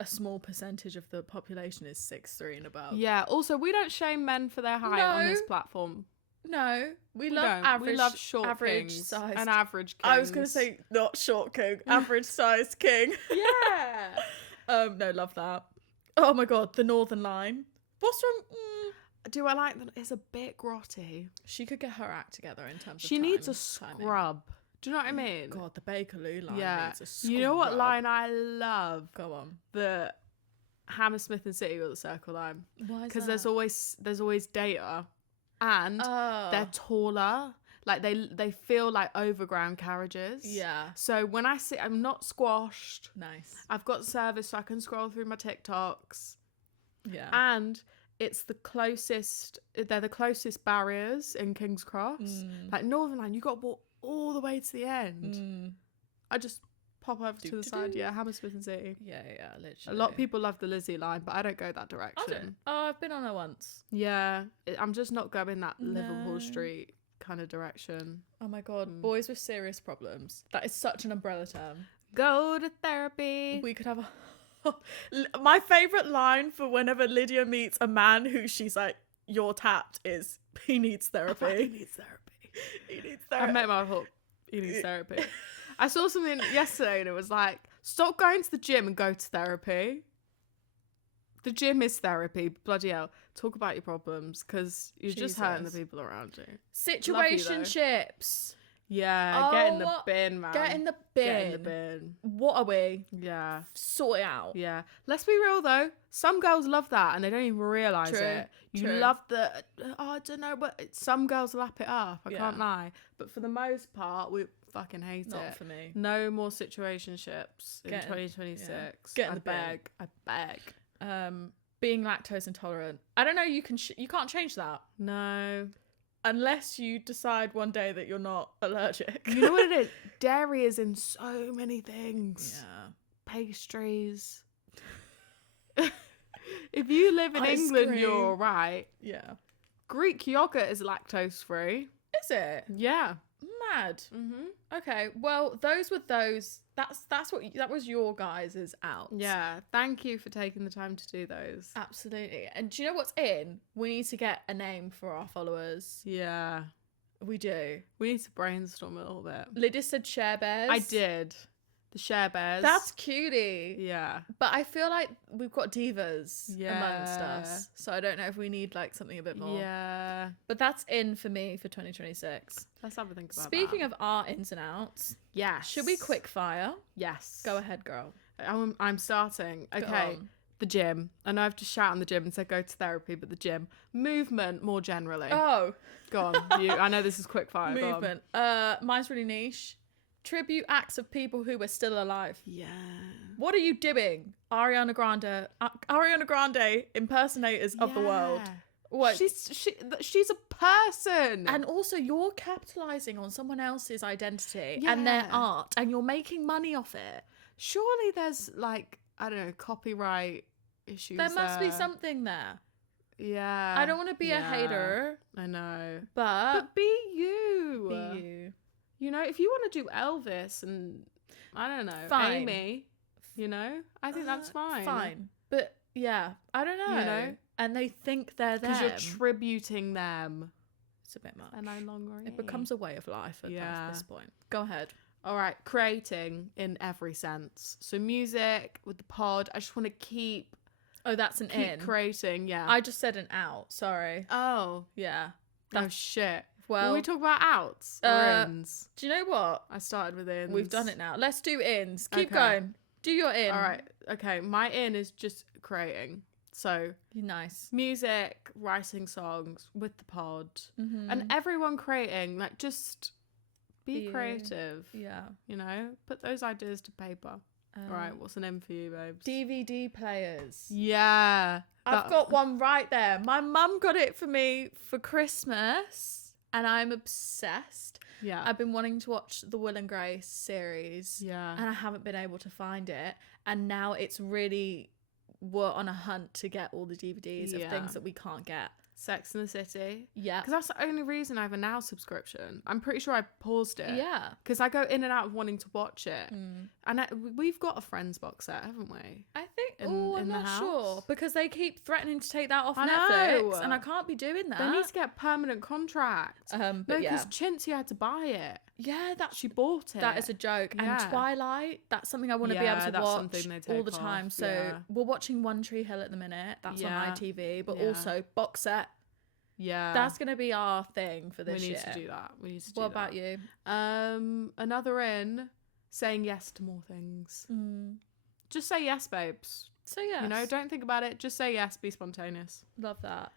a small percentage of the population is 6'3" and above. Yeah. Also, we don't shame men for their height on this platform. No, we We love don't. average. We love short average kings size. and average kings. I was gonna say not short king, average sized king. yeah. No, love that. Oh my god, the Northern Line. What's wrong? Do I like that? It's a bit grotty. She could get her act together in terms of She needs a timing. scrub. Do you know what I mean? God, the Bakerloo line Yeah. needs a scrub. You know what line I love? Go on. The Hammersmith and City or the Circle line. Why is Because that? there's always data, and Oh. they're taller. Like they feel like overground carriages. Yeah. So when I sit, I'm not squashed. Nice. I've got service, so I can scroll through my TikToks, Yeah. and it's the closest. They're the closest barriers in King's Cross. Like Northern Line, you got to walk all the way to the end. I just pop over to the side. Yeah, Hammersmith and City. Yeah, literally. A lot of people love the Lizzie line, but I don't go that direction. I've been on her once. Yeah, I'm just not going that Liverpool No. Street kind of direction. Oh my god, boys with serious problems. That is such an umbrella term. Go to therapy. We could have a. My favourite line for whenever Lydia meets a man who she's like, "You're tapped," is he needs therapy. He needs therapy. He needs I therapy. met my hook. He needs therapy. I saw something yesterday and it was like, stop going to the gym and go to therapy. The gym is therapy. Bloody hell. Talk about your problems because you're just hurting the Jesus. people around you. Situationships. Yeah, get in the Oh, bin, man. Get in the bin. Get in the bin. What are we? Yeah. Sort it out. Yeah. Let's be real though. Some girls love that and they don't even realise True, it. You true. love the, I don't know, but some girls lap it up. I Yeah. can't lie. But for the most part, we fucking hate Not it. for me. No more situationships in Get in- 2026. yeah. Get in I the bin. beg. I beg. Being lactose intolerant. I don't know. You can't change that No. unless you decide one day that you're not allergic. You know what it is? Dairy is in so many things. Yeah. Pastries. If you live in Ice England, cream. you're all right. Yeah. Greek yogurt is lactose free. Is it Yeah. mad? Mm-hmm. Okay. Well, those were those. That was your guys' out. Yeah. Thank you for taking the time to do those. Absolutely. And do you know what's in? We need to get a name for our followers. Yeah. We do. We need to brainstorm a little bit. Lydia said Share Bears. I did. The Share Bears. That's cutie. Yeah. But I feel like we've got divas amongst Yeah. us. So I don't know if we need like something a bit more. Yeah. But that's in for me for 2026. Let's have a think about Speaking that. of our ins and outs, Yes. should we quick fire? Yes. Go ahead, girl. I'm starting. Go Okay. on. The gym. I know I've just shouted on the gym and said go to therapy, but the gym. Movement more generally. Oh, Go on. I know this is quick fire. Go on. movement. Mine's really niche. Tribute acts of people who were still alive. Yeah. What are you doing? Ariana Grande impersonators of the world. What? She's a person. And also, you're capitalizing on someone else's identity and their Yeah. art, and you're making money off it. Surely there's like, I don't know, copyright issues. There must be something there. Yeah. I don't want to be a hater, I know. but be you. be you. You know, if you want to do Elvis and, I don't know, Fine. Amy, you know, I think that's fine. Fine. But yeah, I don't know. You know? And they think they're them. Because you're tributing them. It's a bit much. They're no longer It becomes a way of life at this point. Go ahead. All right, creating in every sense. So music, with the pod, I just want to keep Oh, that's an in. creating, yeah. I just said an out. Sorry. Oh. Yeah. Oh, shit. Well, Will we talk about outs or ins? do you know what? I started with ins. We've done it now. Let's do ins. Keep Okay. going. Do your in. All right. Okay, my in is just creating. So Nice. music, writing songs with the pod, Mm-hmm. and everyone creating. Like, just be Be- creative. Yeah. You know, put those ideas to paper. All right, what's an in for you, babes? DVD players. Yeah, I've got one right there. My mum got it for me for Christmas, and I'm obsessed. Yeah, I've been wanting to watch the Will and Grace series, yeah. and I haven't been able to find it. And now it's really, we're on a hunt to get all the DVDs of Yeah. things that we can't get. Sex in the City. Yeah. Because that's the only reason I have a Now subscription. I'm pretty sure I paused it. Yeah. Because I go in and out of wanting to watch it. Mm. And we've got a Friends box set, haven't we? I think, In- I'm in the not house? sure. Because they keep threatening to take that off I Netflix, know. and I can't be doing that. They need to get a permanent contract. But No, yeah. because Chintzy had to buy it. Yeah, that's She bought it. that is a joke. Yeah. And Twilight, that's something I want to be Yeah, able to that's watch something they all the take time. off, So yeah. we're watching One Tree Hill at the minute. That's Yeah. on ITV, but Yeah. also box set. Yeah. That's going to be our thing for we this need year. to do that. We need to do What that. about you? Another in, saying yes to more things. Just say yes, babes. So yeah, You know, don't think about it. Just say yes. Be spontaneous. love that.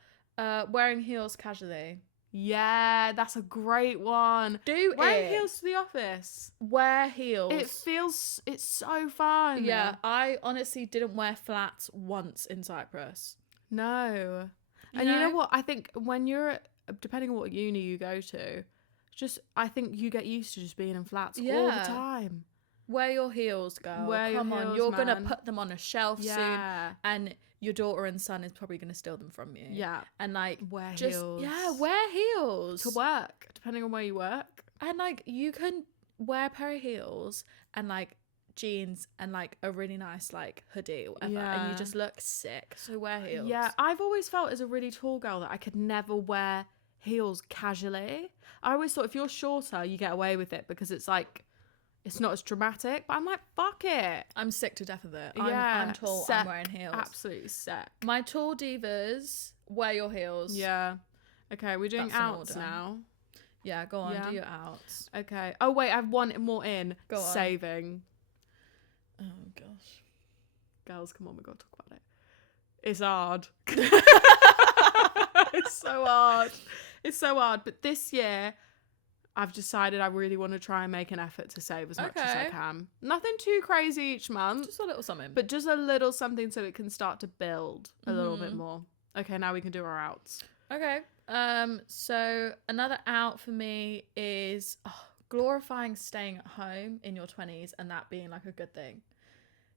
Wearing heels casually. Yeah, that's a great one. Do Wearing it. heels to the office. Wear heels. It's so fun. Yeah, I honestly didn't wear flats once in Cyprus. No. You And you know know? what? I think when you're, depending on what uni you go to, I think you get used to just being in flats all the Yeah. time. Wear your heels, girl. Wear your Come on, heels, you're gonna man. put them on a shelf soon, Yeah. and your daughter and son is probably gonna steal them from you. Yeah. And like, Wear just heels. yeah, wear heels To work, depending on where you work. and like you can wear a pair of heels and like jeans and like a really nice like hoodie or whatever, and Yeah. you just look sick. So wear heels. Yeah, I've always felt as a really tall girl that I could never wear heels casually. I always thought if you're shorter, you get away with it because it's like, it's not as dramatic. But I'm like, fuck it. I'm sick to death of it. Yeah, I'm tall. sick. I'm wearing heels. Absolutely sick. My tall divas, wear your heels. Yeah. Okay, we're doing That's an outs order. now. Yeah, go on, Yeah. do your outs. Okay. Oh, wait, I've one more in. Go on. Saving. Oh gosh. Girls, come on, we've got to talk about it. It's hard. It's so hard. It's so hard. But this year, I've decided I really want to try and make an effort to save as much as I Okay. can. Nothing too crazy each month, Just a little something. but just a little something so it can start to build a little bit Mhm. more. Okay, now we can do our outs. Okay. So another out for me is glorifying staying at home in your 20s and that being like a good thing.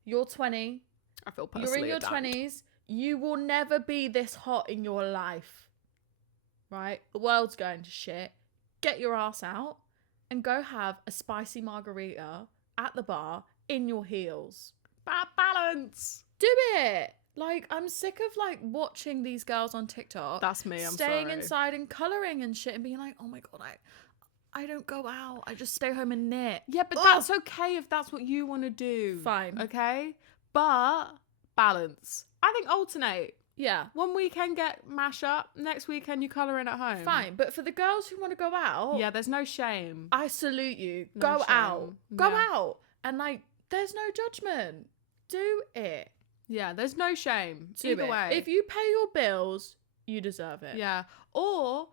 You're 20, I feel you're in personally your attacked. 20s, you will never be this hot in your life. Right? The world's going to shit. Get your ass out and go have a spicy margarita at the bar in your heels. Bad balance. Do it. Like, I'm sick of like watching these girls on TikTok That's me. I'm staying sorry. inside and colouring and shit and being like, oh my god, I don't go out. I just stay home and knit. Yeah, but Ugh. that's okay if that's what you want to do. Fine. Okay? But balance. I think alternate. Yeah, One weekend get mash up, next weekend you colour in at home. fine. But for the girls who want to go out, Yeah, there's no shame. I salute you. No Go shame. out. Go Yeah. out. And like, there's no judgment. Do it. Yeah, there's no shame. Do Either it. way. If you pay your bills, you deserve it. Yeah. Or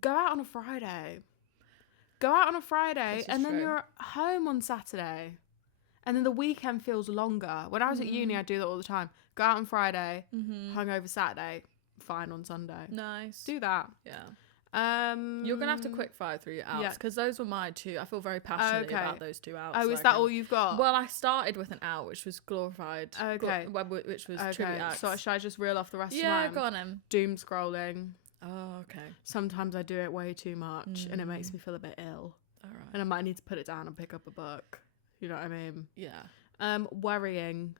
go out on a Friday. Go out on a Friday This is and then true. you're home on Saturday. And then the weekend feels longer. When I was at uni, Mhm. I'd do that all the time. Go out on Friday, Mm-hmm. hungover Saturday, fine on Sunday. Nice. Do that. Yeah. You're gonna have to quick fire through your outs, yeah. because those were mine too. I feel very passionately Okay. about those 2 outs. Oh, so is I that can- all you've got? Well, I started with an out, which was glorified. Okay. Which was tribute Okay. acts. So should I just reel off the rest of Yeah, mine? go on then. Doom scrolling. Oh, okay. Sometimes I do it way too much and it makes me feel a bit ill. All right. And I might need to put it down and pick up a book. You know what I mean? Yeah. Worrying.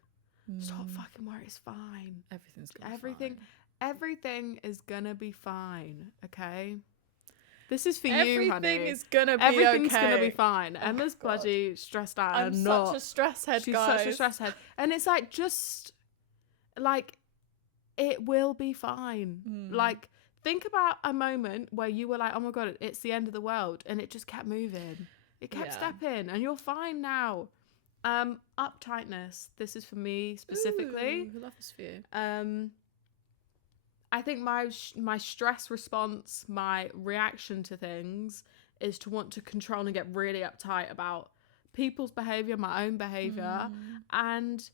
Stop fucking worry, it's fine. Everything's gonna be Everything fine. everything is gonna be fine, okay? This is for you, Everything honey. is gonna be Everything's okay. gonna be fine. Oh, Emma's God. bloody stressed out. I'm and such not. a stress head, She's guys. such a stress head. And it's like, just like, it will be fine. Like, think about a moment where you were like, oh my God, it's the end of the world. And it just kept moving. It kept Yeah. stepping. And you're fine now. Uptightness. This is for me specifically. Ooh, love this for you. I think my stress response, my reaction to things is to want to control and get really uptight about people's behavior, my own behavior. And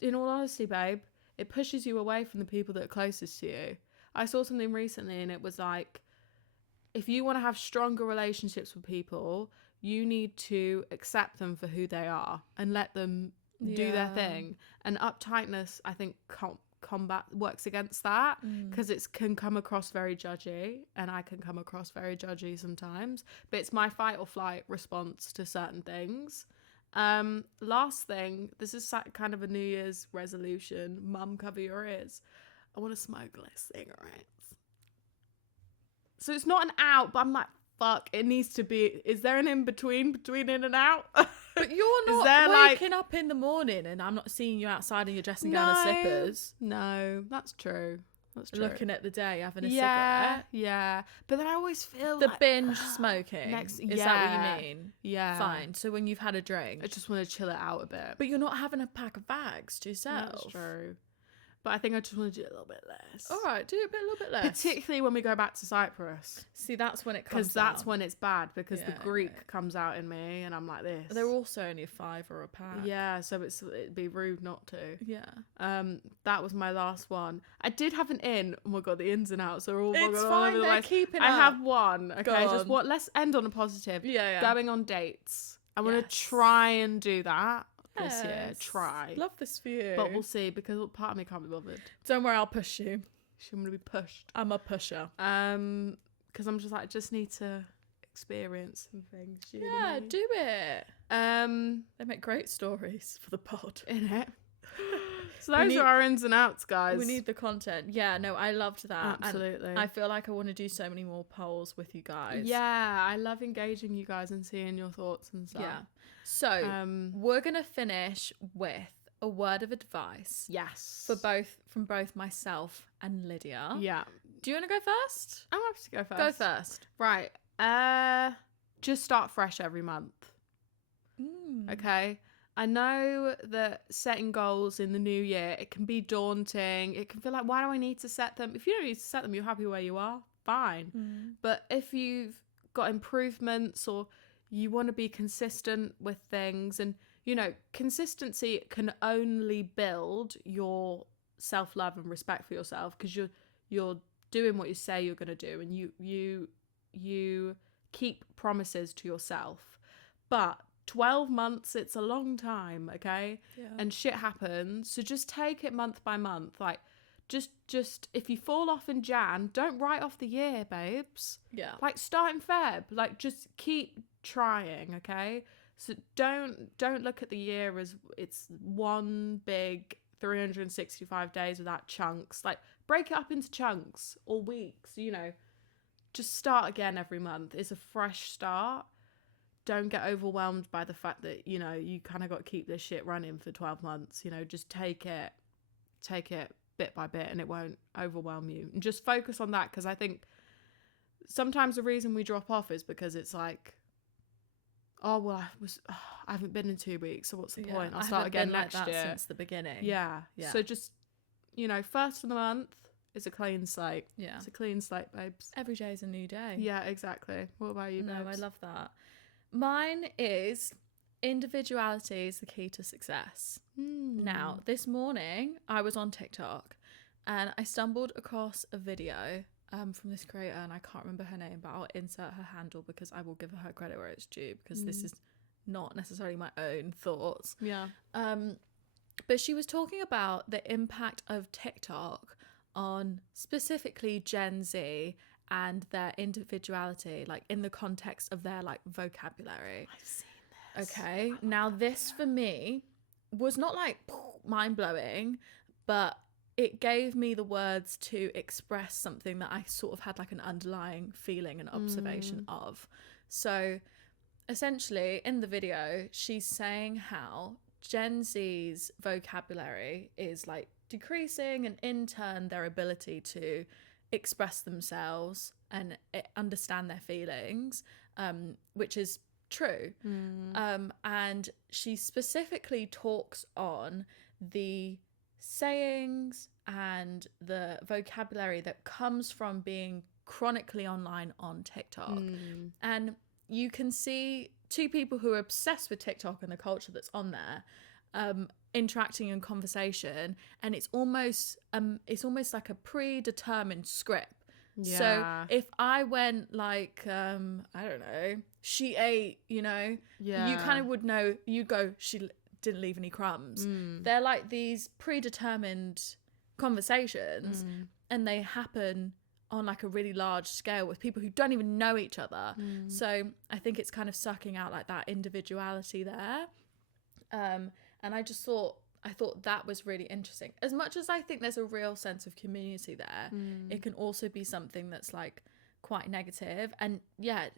in all honesty, babe, it pushes you away from the people that are closest to you. I saw something recently and it was like, if you want to have stronger relationships with people, you need to accept them for who they are and let them do their thing. And uptightness, I think, combat works against that, because it can come across very judgy, and I can come across very judgy sometimes, but it's my fight or flight response to certain things. Last thing, this is kind of a New Year's resolution. Mum, cover your ears. I want to smoke less cigarettes. So it's not an out, but I'm like, fuck, it needs to be. Is there an in between in and out? But you're not there, waking up in the morning and I'm not seeing you outside in your dressing gown and slippers. No, that's true. That's true. Looking at the day, having a yeah, cigarette. yeah. But then I always feel The like, binge smoking. Next- Is that what you mean? Yeah. Fine. So when you've had a drink. I just want to chill it out a bit. But you're not having a pack of bags to yourself. That's true. But I think I just want to do it a little bit less. All right, do a little bit less. Particularly when we go back to Cyprus. See, that's when it comes Because that's down. when it's bad, because the Yeah, Greek okay. comes out in me and I'm like this. They're also only a $5 a pack. Yeah, so it'd be rude not to. Yeah. That was my last one. I did have an in. Oh my God, the ins and outs are all It's all fine, over the they're place. keeping I up. have one. Okay, Go just on. what? Let's end on a positive. Yeah. Going on dates. I want Yes. to try and do that this year. Yes. Try. Love this for you. But we'll see, because part of me can't be bothered. Don't worry, I'll push you. She's gonna be pushed. I'm a pusher. Because I'm just like, I just need to experience some things. You know what I Yeah, mean? do it. They make great stories for the pod. In it. So We those need- are our ins and outs, guys. We need the content. Yeah, no, I loved that. Absolutely. And I feel like I want to do so many more polls with you guys. Yeah, I love engaging you guys and seeing your thoughts and stuff. Yeah. So we're gonna finish with a word of advice Yes. from both myself and Lydia. Yeah. Do you want to go first? I'm happy to go first. Go first. Right. Just start fresh every month. Okay. I know that setting goals in the new year, it can be daunting. It can feel like, why do I need to set them? If you don't need to set them, you're happy where you are, fine. But if you've got improvements or you want to be consistent with things, and, you know, consistency can only build your self-love and respect for yourself, because you're doing what you say you're going to do, and you keep promises to yourself. But 12 months, it's a long time, okay? Yeah. And shit happens, so just take it month by month. Like, just if you fall off in Jan, don't write off the year, babes. Yeah. Like, start in Feb. Like, just keep trying, okay? So don't look at the year as it's one big 365 days without chunks. Like, break it up into chunks or weeks, you know. Just start again every month. It's a fresh start. Don't get overwhelmed by the fact that, you know, you kind of got to keep this shit running for 12 months. You know, just take it bit by bit, and it won't overwhelm you. And just focus on that, because I think sometimes the reason we drop off is because it's like, oh, well, I haven't been in 2 weeks, so what's the point? I'll start again next year. Since the beginning. Yeah. Yeah. So just, you know, first of the month is a clean slate. Yeah. It's a clean slate, babes. Every day is a new day. Yeah, exactly. What about you, babes? No, I love that. Mine is individuality is the key to success. Now, this morning I was on TikTok and I stumbled across a video from this creator, and I can't remember her name, but I'll insert her handle because I will give her credit where it's due, because this is not necessarily my own thoughts. Yeah. But she was talking about the impact of TikTok on specifically Gen Z and their individuality, like in the context of their like vocabulary. I've seen this. Okay, now this for me was not like mind-blowing, but it gave me the words to express something that I sort of had like an underlying feeling and observation of. So essentially in the video, she's saying how Gen Z's vocabulary is like decreasing, and in turn their ability to express themselves and understand their feelings, which is true. And she specifically talks on the sayings and the vocabulary that comes from being chronically online on TikTok. And you can see two people who are obsessed with TikTok and the culture that's on there interacting in conversation, and it's almost like a predetermined script. Yeah. So if I went like I don't know, she ate, you know, you kind of would know, you'd go, she didn't leave any crumbs. They're like these predetermined conversations, and they happen on like a really large scale with people who don't even know each other. So I think it's kind of sucking out like that individuality there. And I thought that was really interesting. As much as I think there's a real sense of community there, it can also be something that's like quite negative, and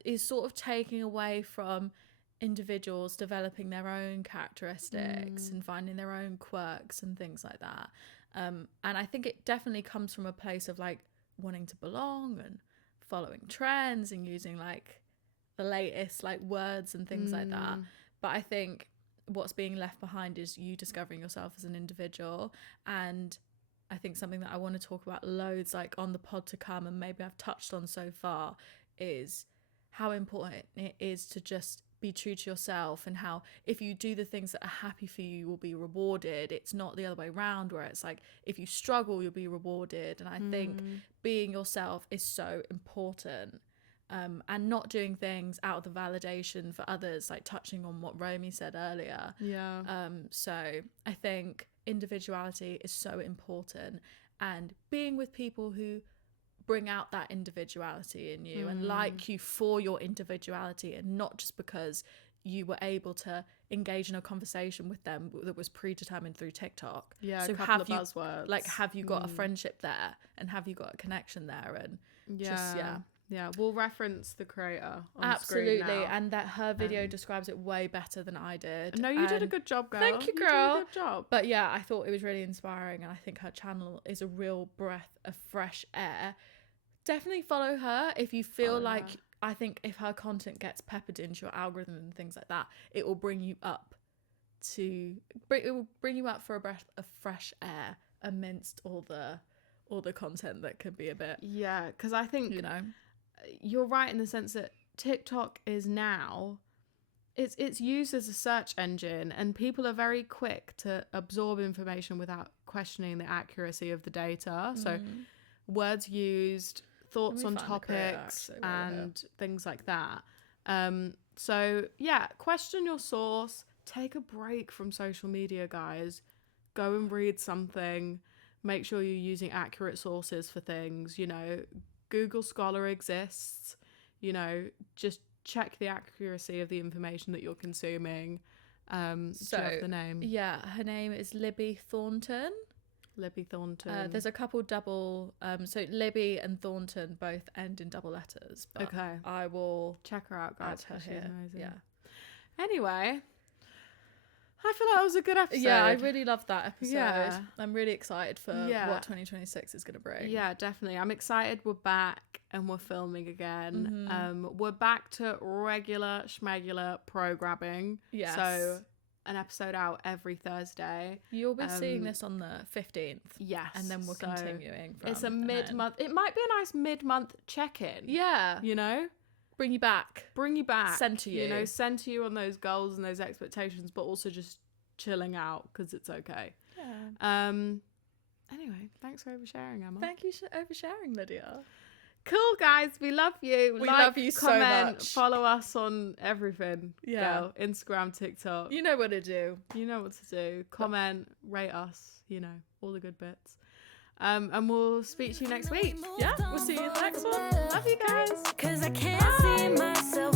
is sort of taking away from individuals developing their own characteristics and finding their own quirks and things like that. And I think it definitely comes from a place of like wanting to belong and following trends and using like the latest like words and things like that. But I think what's being left behind is you discovering yourself as an individual. And I think something that I want to talk about loads like on the pod to come, and maybe I've touched on so far, is how important it is to just be true to yourself, and how if you do the things that are happy for you, you will be rewarded. It's not the other way around, where it's like if you struggle, you'll be rewarded. And I think being yourself is so important. And not doing things out of the validation for others, like touching on what Romy said earlier. So I think individuality is so important, and being with people who bring out that individuality in you and like you for your individuality, and not just because you were able to engage in a conversation with them that was predetermined through TikTok. So have you buzzwords. Like, have you got a friendship there, and have you got a connection there, and we'll reference the creator on absolutely screen now. And that her video describes it way better than I did. No, you did a good job, girl. Thank you, girl. You did a good job. But yeah, I thought it was really inspiring, and I think her channel is a real breath of fresh air. Definitely follow her if you feel like, I think if her content gets peppered into your algorithm and things like that, it will bring you up for a breath of fresh air amidst all the content that could be a bit, because I think, you know, you're right in the sense that TikTok is now, it's used as a search engine, and people are very quick to absorb information without questioning the accuracy of the data. So words used, thoughts on topics, and things like that. So question your source, take a break from social media, guys. Go and read something. Make sure you're using accurate sources for things. You know, Google Scholar exists. You know, just check the accuracy of the information that you're consuming. Do you have the name? Yeah, her name is Libby Thornton. Libby Thornton. There's a couple double, so Libby and Thornton both end in double letters. But okay. I will check her out, guys. Her She's here. amazing. Yeah. Anyway, I feel like it was a good episode. Yeah, I really loved that episode. Yeah. I'm really excited for what 2026 is going to bring. Yeah, definitely. I'm excited we're back and we're filming again. We're back to regular schmegular programming. Yes. So an episode out every Thursday. You'll be seeing this on the 15th. Yes. And then we're continuing from. It's a mid-month. It might be a nice mid-month check-in. Yeah. You know? Bring you back. Center you. You know, center you on those goals and those expectations, but also just chilling out because it's okay. Yeah. Anyway, thanks for oversharing, Emma. Thank you for oversharing, Lydia. Cool, guys. We love you. We Like, love you so comment, much. Follow us on everything. Yeah. Girl. Instagram, TikTok. You know what to do. You know what to do. Comment, rate us. You know, all the good bits. And we'll speak to you next week. Yeah, we'll see you in the next one. Love you guys. 'Cause I can't see myself